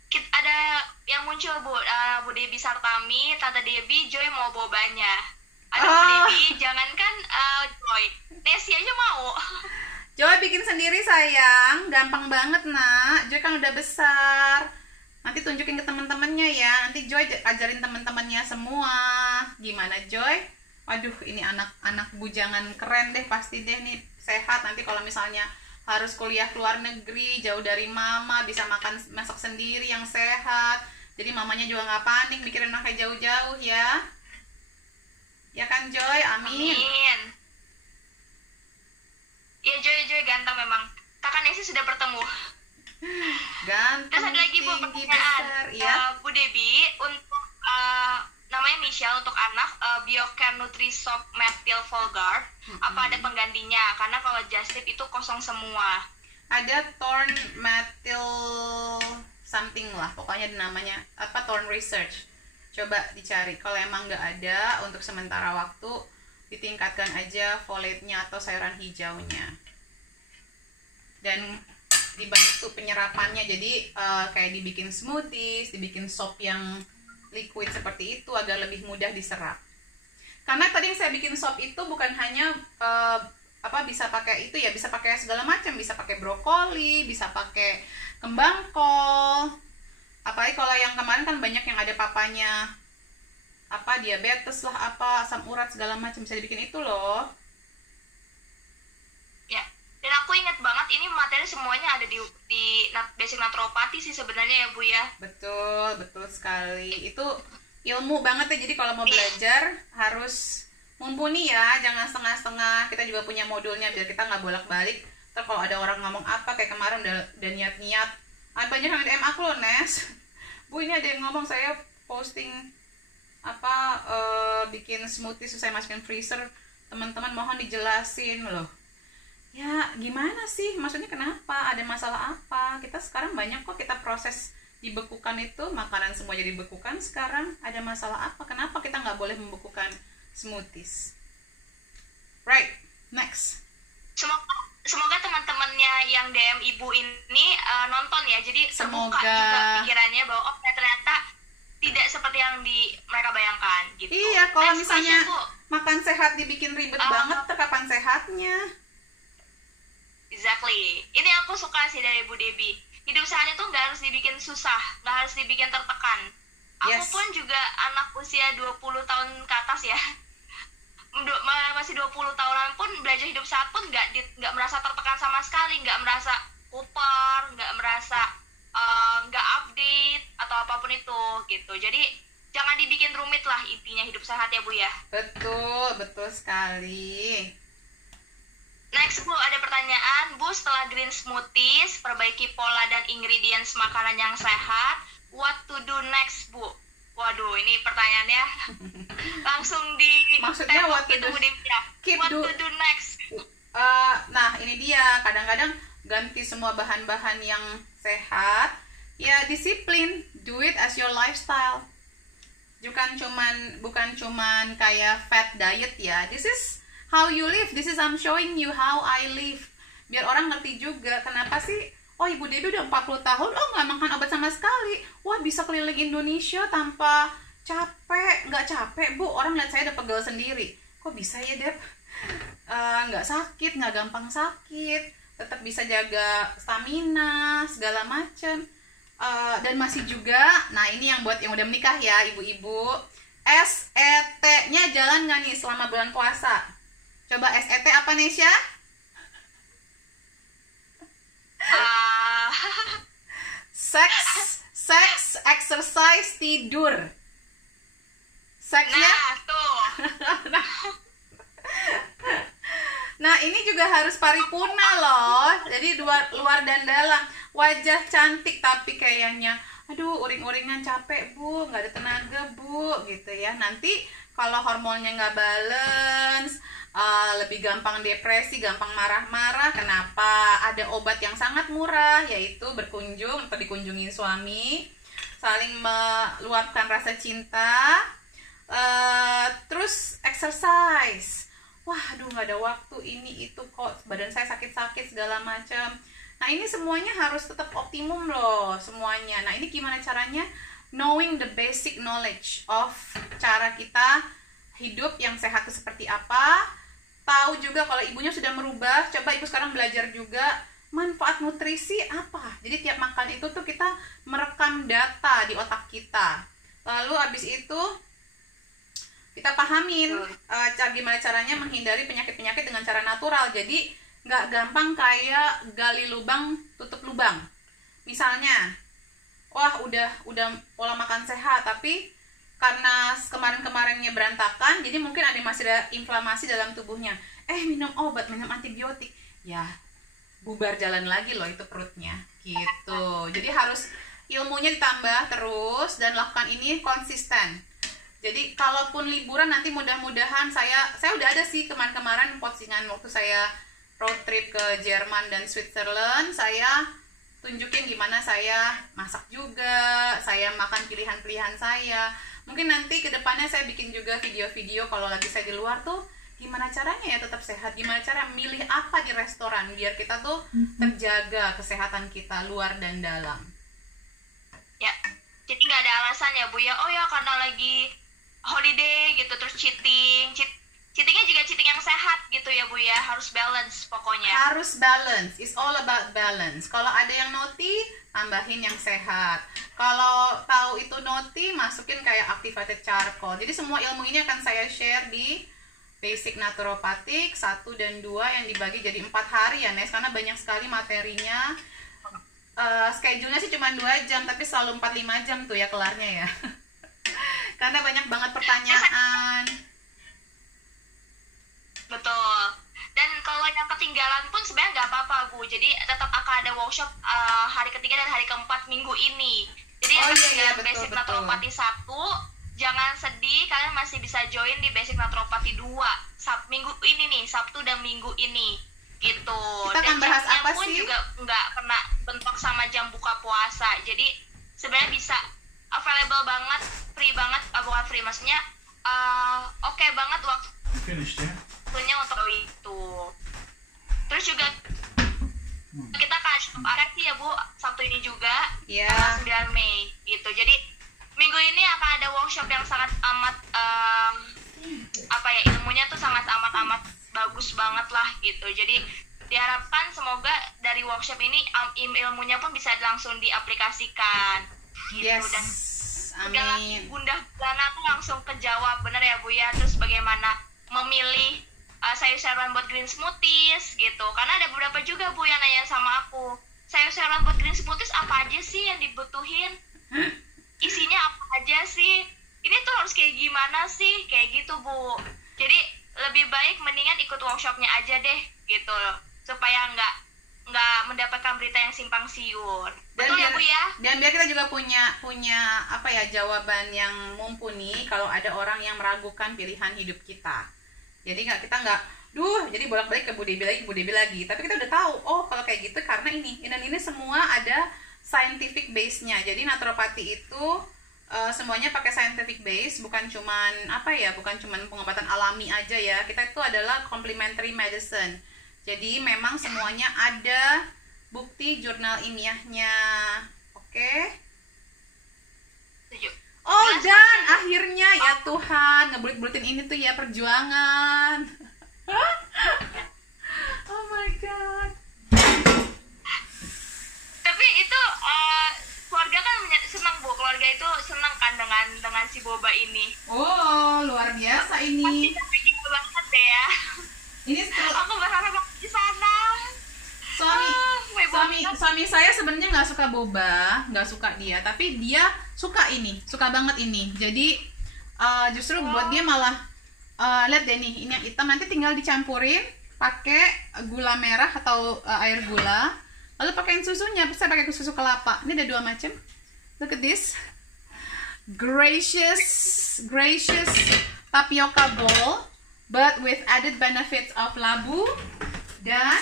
Ada yang muncul Bu Debi Sartami, Tante Debi, Joy mau bobanya. Ada Bu Debi, jangankan Joy, Nesi aja mau. Joy bikin sendiri sayang, gampang banget nak. Joy kan udah besar. Nanti tunjukin ke teman-temannya ya. Nanti Joy ajarin teman-temannya semua. Gimana Joy? Waduh, ini anak-anak bujangan keren deh pasti deh nih, sehat. Nanti kalau misalnya harus kuliah keluar negeri, jauh dari mama, bisa masak sendiri yang sehat. Jadi mamanya juga nggak panik mikirin anaknya jauh-jauh ya. Ya kan Joy? Amin. Amin. Ya Joy ganteng memang. Kakak Nesi sudah bertemu. Ganteng. Terus ada lagi Bu pertanyaan. Ya? Bu Debi, untuk namanya Michelle, untuk anak Biocare Nutrisop Methyl Volgard, apa ada penggantinya? Karena kalau Just Lip itu kosong semua. Ada Thorn Methyl something lah, pokoknya namanya apa, Thorn Research. Coba dicari. Kalau emang nggak ada, untuk sementara waktu ditingkatkan aja folate-nya atau sayuran hijaunya. Dan dibantu penyerapannya, jadi kayak dibikin smoothies, dibikin sop yang liquid seperti itu agar lebih mudah diserap. Karena tadi yang saya bikin sop itu bukan hanya bisa pakai itu ya, bisa pakai segala macam, bisa pakai brokoli, bisa pakai kembang kol. Apalagi kalau yang kemarin kan banyak yang ada papanya diabetes lah, asam urat segala macam, bisa dibikin itu loh. Ya. Dan aku ingat banget ini materi semuanya ada di basic naturopati sih sebenarnya ya Bu ya. Betul sekali. Itu ilmu banget ya. Jadi kalau mau belajar harus mumpuni ya, jangan setengah-setengah. Kita juga punya modulnya biar kita nggak bolak-balik. Terus kalau ada orang ngomong apa kayak kemarin udah niat-niat. Banyak yang DM aku loh, Nes. Bu, ini ada yang ngomong saya posting bikin smoothie saya masukin freezer. Teman-teman mohon dijelasin loh. Ya gimana sih, maksudnya kenapa, ada masalah apa? Kita sekarang banyak kok kita proses dibekukan itu, makanan semuanya dibekukan sekarang, ada masalah apa? Kenapa kita nggak boleh membekukan smoothies? Right, next. Semoga teman-temannya yang DM Ibu ini nonton ya, jadi terbuka Semoga juga pikirannya bahwa ternyata tidak seperti yang mereka bayangkan gitu. Iya, kalau next misalnya question, makan sehat dibikin ribet banget, kapan sehatnya? Exactly. Ini yang aku suka sih dari Bu Debi. Hidup sehat itu nggak harus dibikin susah, nggak harus dibikin tertekan. Aku pun juga anak usia 20 tahun ke atas ya. Masih 20 tahunan pun belajar hidup sehat pun nggak merasa tertekan sama sekali, nggak merasa kupar, nggak merasa nggak update atau apapun itu gitu. Jadi jangan dibikin rumit lah intinya hidup sehat ya Bu ya. Betul sekali. Next Bu, ada pertanyaan Bu, setelah green smoothies, perbaiki pola dan ingredients makanan yang sehat, what to do next Bu? Waduh, ini pertanyaannya langsung di Maksudnya what to itu do? Bu Devi ya. What to do next? Nah ini dia, kadang-kadang ganti semua bahan-bahan yang sehat, ya disiplin, do it as your lifestyle. Bukan cuman kayak fat diet ya. This is how you live. This is I'm showing you how I live. Biar orang ngerti juga kenapa sih, oh Ibu Debbie udah 40 tahun, oh nggak makan obat sama sekali. Wah bisa keliling Indonesia tanpa capek. Nggak capek Bu, orang lihat saya udah pegel sendiri. Kok bisa ya Deb? Nggak sakit, nggak gampang sakit. Tetap bisa jaga stamina, segala macem. Dan masih juga, nah ini yang buat yang udah menikah ya ibu-ibu, SET-nya jalan nggak nih selama bulan puasa? Coba SET apa Nesya? Sex, exercise, tidur. Seksnya? Nah, tuh. Nah ini juga harus paripurna loh. Jadi luar dan dalam. Wajah cantik tapi kayaknya aduh uring-uringan capek Bu, nggak ada tenaga Bu gitu ya. Nanti kalau hormonnya nggak balance, lebih gampang depresi, gampang marah-marah. Kenapa? Ada obat yang sangat murah, yaitu berkunjung atau dikunjungi suami, saling meluapkan rasa cinta, terus exercise. Wah, aduh nggak ada waktu ini itu kok, badan saya sakit-sakit segala macam. Nah ini semuanya harus tetap optimum loh semuanya. Nah ini gimana caranya? Knowing the basic knowledge of cara kita hidup yang sehat itu seperti apa. Tahu juga kalau ibunya sudah merubah, coba ibu sekarang belajar juga manfaat nutrisi apa. Jadi tiap makan itu tuh kita merekam data di otak kita. Lalu abis itu kita pahamin gimana caranya menghindari penyakit-penyakit dengan cara natural. Jadi nggak gampang kayak gali lubang tutup lubang. Misalnya, wah udah pola makan sehat tapi karena kemarin-kemarinnya berantakan, jadi mungkin masih ada inflamasi dalam tubuhnya. Minum obat, minum antibiotik, ya bubar jalan lagi loh itu perutnya gitu. Jadi harus ilmunya ditambah terus dan lakukan ini konsisten. Jadi kalaupun liburan nanti mudah-mudahan saya udah ada sih kemarin postingan waktu saya road trip ke Jerman dan Switzerland, saya tunjukin gimana saya masak juga, saya makan pilihan-pilihan saya. Mungkin nanti kedepannya saya bikin juga video-video kalau lagi saya di luar tuh gimana caranya ya tetap sehat, gimana cara milih apa di restoran biar kita tuh terjaga kesehatan kita luar dan dalam. Ya, jadi nggak ada alasan ya Bu ya, oh ya karena lagi holiday gitu terus cheatingnya juga cheating yang sehat gitu ya Bu ya, harus balance pokoknya. Harus balance, it's all about balance. Kalau ada yang naughty, tambahin yang sehat. Kalau tahu itu naughty, masukin kayak activated charcoal. Jadi semua ilmu ini akan saya share di Basic Naturopathic 1 dan 2 yang dibagi jadi 4 hari ya Nes, karena banyak sekali materinya. Schedule-nya sih cuma 2 jam, tapi selalu 4-5 jam tuh ya kelarnya ya. Karena banyak banget pertanyaan. Betul. Dan kalau yang ketinggalan pun sebenarnya nggak apa-apa Bu. Jadi tetap akan ada workshop hari ketiga dan hari keempat minggu ini. Jadi yang ketinggalan Basic Naturopathy 1, jangan sedih, kalian masih bisa join di Basic Naturopathy 2 minggu ini nih, Sabtu dan Minggu ini gitu. Kita akan bahas apa pun sih? Juga nggak kena bentrok sama jam buka puasa. Jadi sebenarnya bisa available banget, free banget, bukan free maksudnya oke banget waktunya untuk itu. Terus juga kita akan sih ya Bu Sabtu ini juga, tanggal 9 Mei gitu. Jadi minggu ini akan ada workshop yang sangat amat ilmunya tuh sangat amat bagus banget lah gitu. Jadi diharapkan semoga dari workshop ini ilmunya pun bisa langsung diaplikasikan gitu. Dan amin. Bunda Lana tuh langsung kejawab bener ya Bu ya. Terus bagaimana memilih sayur-sayuran buat green smoothies gitu, karena ada beberapa juga Bu yang nanya sama aku, sayur-sayuran buat green smoothies apa aja sih yang dibutuhin, isinya apa aja sih, ini tuh harus kayak gimana sih, kayak gitu Bu. Jadi lebih baik mendingan ikut workshopnya aja deh gitu supaya nggak mendapatkan berita yang simpang siur. Dan Betul biar, ya Bu ya? dan biar kita juga punya apa ya, jawaban yang mumpuni kalau ada orang yang meragukan pilihan hidup kita. Jadi kita nggak jadi bolak-balik ke Bu Debbie lagi, tapi kita udah tahu, oh kalau kayak gitu karena ini, dan ini semua ada scientific base-nya. Jadi naturopati itu semuanya pakai scientific base, bukan cuman pengobatan alami aja ya. Kita itu adalah complementary medicine. Jadi memang semuanya ada bukti jurnal ilmiahnya. Oke? Setuju. Oh, dan akhirnya ya Tuhan, ngebulit-bulitin ini tuh ya perjuangan. Oh my god. Tapi itu keluarga kan senang Bu, keluarga itu senang kan dengan si boba ini. Oh, luar biasa ini. Pasti gitu banget deh ya. Ini Aku berharap banget di sana. Suami saya sebenarnya nggak suka boba, nggak suka dia, tapi dia suka banget ini. Jadi justru buat dia malah lihat deh nih, ini yang hitam nanti tinggal dicampurin pakai gula merah atau air gula, lalu pakein susunya. Saya pakai susu kelapa. Ini ada 2 macam. Look at this, gracious tapioca bowl, but with added benefits of labu dan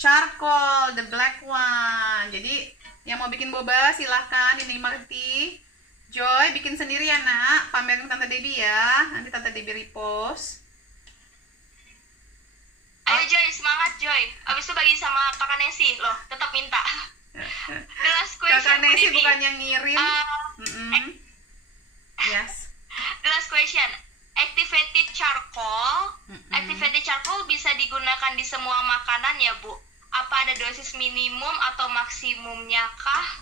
charcoal, the black one. Jadi yang mau bikin boba silahkan, ini Marti. Joy, bikin sendiri ya nak, pamerin Tante Debbie ya. Nanti Tante Debbie repost. Ayo Joy, semangat Joy. Abis itu bagi sama Kakak Nesi loh, tetap minta. The last question. Kakak Nesi bukan yang ngirim. Yes. The last question. Activated charcoal. Activated charcoal bisa digunakan di semua makanan ya Bu? Apa ada dosis minimum atau maksimumnya kah?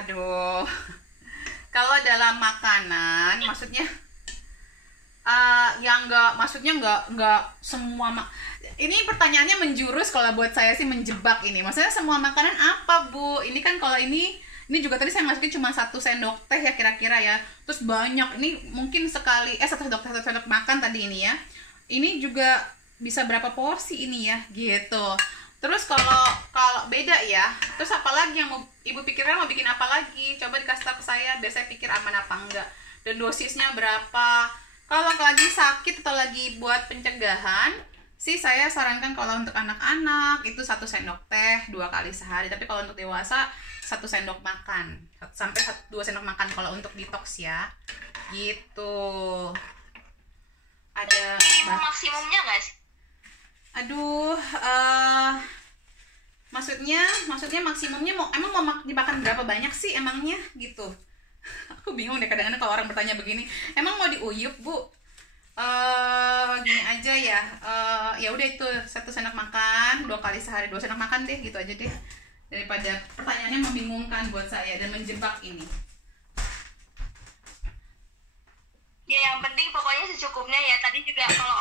Aduh. Kalau dalam makanan, maksudnya nggak semua ini pertanyaannya menjurus. Kalau buat saya sih menjebak ini. Maksudnya semua makanan apa Bu? Ini kan kalau ini juga tadi saya masukin cuma 1 sendok teh ya kira-kira ya. Terus banyak, ini mungkin sekali 1 sendok makan tadi ini ya. Ini juga bisa berapa porsi ini ya gitu. Terus kalau beda ya, terus apalagi yang mau Ibu pikirkan, mau bikin apa lagi? Coba dikasih tahu ke saya, biar saya pikir aman apa enggak. Dan dosisnya berapa? Kalau lagi sakit atau lagi buat pencegahan, sih saya sarankan kalau untuk anak-anak itu 1 sendok teh 2 kali sehari. Tapi kalau untuk dewasa 1 sendok makan, sampai 2 sendok makan kalau untuk detox ya. Gitu. Ada maksimumnya nggak sih? Aduh, maksudnya maksimumnya emang mau dimakan berapa banyak sih emangnya gitu. Aku bingung deh kadang-kadang kalau orang bertanya begini, emang mau diuyup Bu? Gini aja ya, ya udah itu 1 sendok makan 2 kali sehari, 2 sendok makan deh gitu aja deh, daripada pertanyaannya membingungkan buat saya dan menjebak ini. Ya yang penting pokoknya secukupnya ya. Tadi juga kalau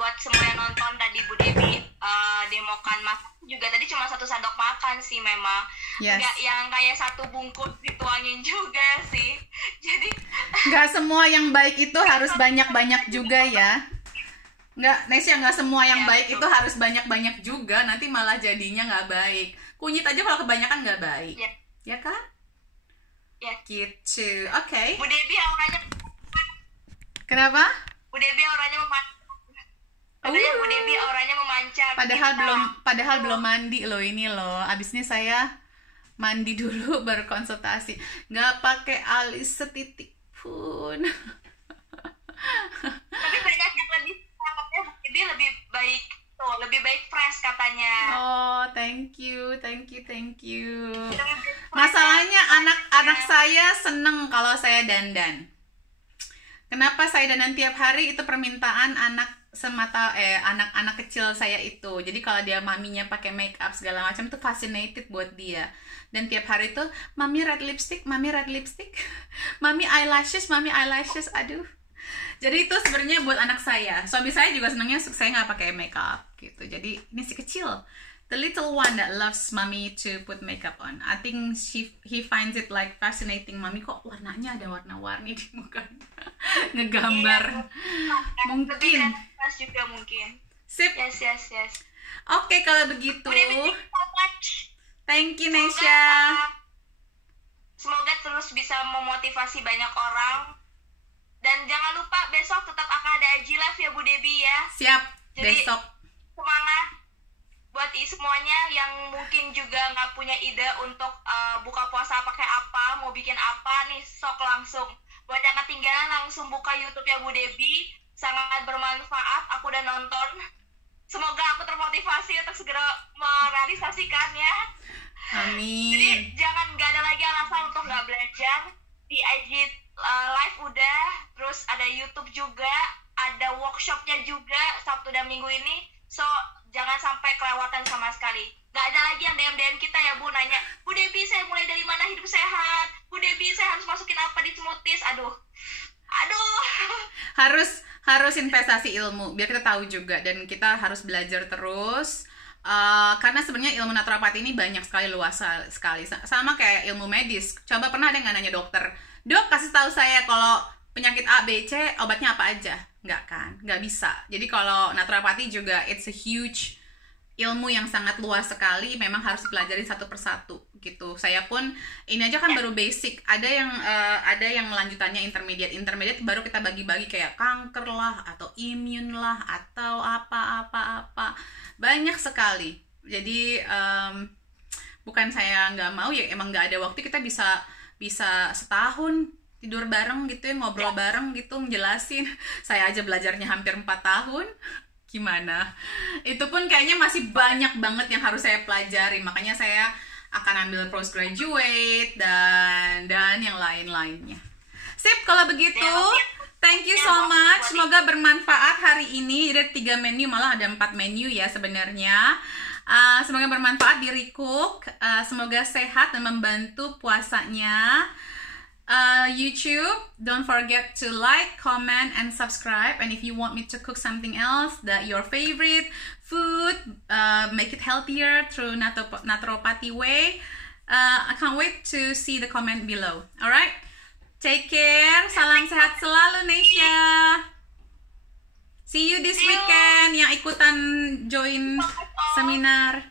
buat semua yang nonton tadi Bu Debbie demokan makan juga tadi cuma 1 sendok makan sih memang. Yes. Nggak yang kayak 1 bungkus dituangin juga sih. Jadi nggak semua yang baik itu harus banyak-banyak juga ya. Nggak semua yang baik itu harus banyak-banyak juga, nanti malah jadinya nggak baik. Kunyit aja kalau kebanyakan nggak baik. Ya kan? Ya. Gitu. Oke. Bu Debbie auranya. Kenapa? Bu Debbie auranya memancar. Katanya Bu Debbie auranya memancar. Padahal belum mandi loh ini loh. Abis ini saya mandi dulu baru konsultasi. Nggak pakai alis setitik pun. Tapi banyak yang katanya Bu Debbie lebih baik tuh, lebih baik fresh katanya. Oh, thank you. Masalahnya anak saya seneng kalau saya dandan. Kenapa saya dandan tiap hari? Itu permintaan anak-anak kecil saya itu. Jadi kalau dia maminya pakai make up segala macam itu fascinated buat dia. Dan tiap hari itu mami red lipstick, mami eyelashes. Aduh. Jadi itu sebenarnya buat anak saya. Suami saya juga senangnya saya nggak pakai make up gitu. Jadi ini si kecil, the little one that loves mommy to put makeup on. I think he finds it like fascinating. Mami kok warnanya ada warna-warni di mukanya. Ngegambar. Iya, Mungkin. juga mungkin. Sip. Yes. Oke, kalau begitu. Bu Devi, thank you so much. Thank you, Nesya. Semoga terus bisa memotivasi banyak orang. Dan jangan lupa besok tetap akan ada Aji Live ya Bu Devi ya. Siap, Jadi, besok. semangat buat semuanya yang mungkin juga nggak punya ide untuk buka puasa pakai apa, mau bikin apa nih, sok langsung. Buat yang ketinggalan langsung buka YouTube ya Bu Devi. Sangat bermanfaat, aku udah nonton. Semoga aku termotivasi untuk segera merealisasikan ya. Amin. Jadi jangan, nggak ada lagi alasan untuk nggak belajar. Di IG Live udah, terus ada YouTube juga, ada workshopnya juga Sabtu dan Minggu ini. So jangan sampai kelewatan sama sekali. Nggak ada lagi yang DM kita ya Bu, nanya, Bu Devi saya mulai dari mana hidup sehat? Bu Devi saya harus masukin apa di smoothies? Aduh. Harus investasi ilmu biar kita tahu juga, dan kita harus belajar terus. Karena sebenarnya ilmu naturopati ini banyak sekali, luas sekali, sama kayak ilmu medis. Coba pernah ada nggak nanya dokter, dok kasih tahu saya kalau penyakit A, B, C obatnya apa aja? Nggak kan, nggak bisa. Jadi kalau naturopati juga it's a huge ilmu yang sangat luas sekali, memang harus dipelajari satu persatu gitu. Saya pun ini aja kan baru basic, ada yang lanjutannya intermediate baru kita bagi-bagi kayak kanker lah atau imun lah atau apa banyak sekali. Jadi bukan saya nggak mau ya, emang nggak ada waktu. Kita bisa setahun tidur bareng gitu ya, ngobrol bareng gitu, ngejelasin. Saya aja belajarnya hampir 4 tahun. Gimana? Itu pun kayaknya masih banyak banget yang harus saya pelajari. Makanya saya akan ambil postgraduate dan yang lain-lainnya. Sip, kalau begitu. Thank you so much. Semoga bermanfaat hari ini. Jadi 3 menu, malah ada 4 menu ya sebenarnya. Semoga bermanfaat di recook. Semoga sehat dan membantu puasanya. YouTube, don't forget to like, comment, and subscribe. And if you want me to cook something else that your favorite food, make it healthier through naturopathy way, I can't wait to see the comment below. Alright, take care. Salam sehat selalu, Nesya. See you this weekend yang ikutan join seminar.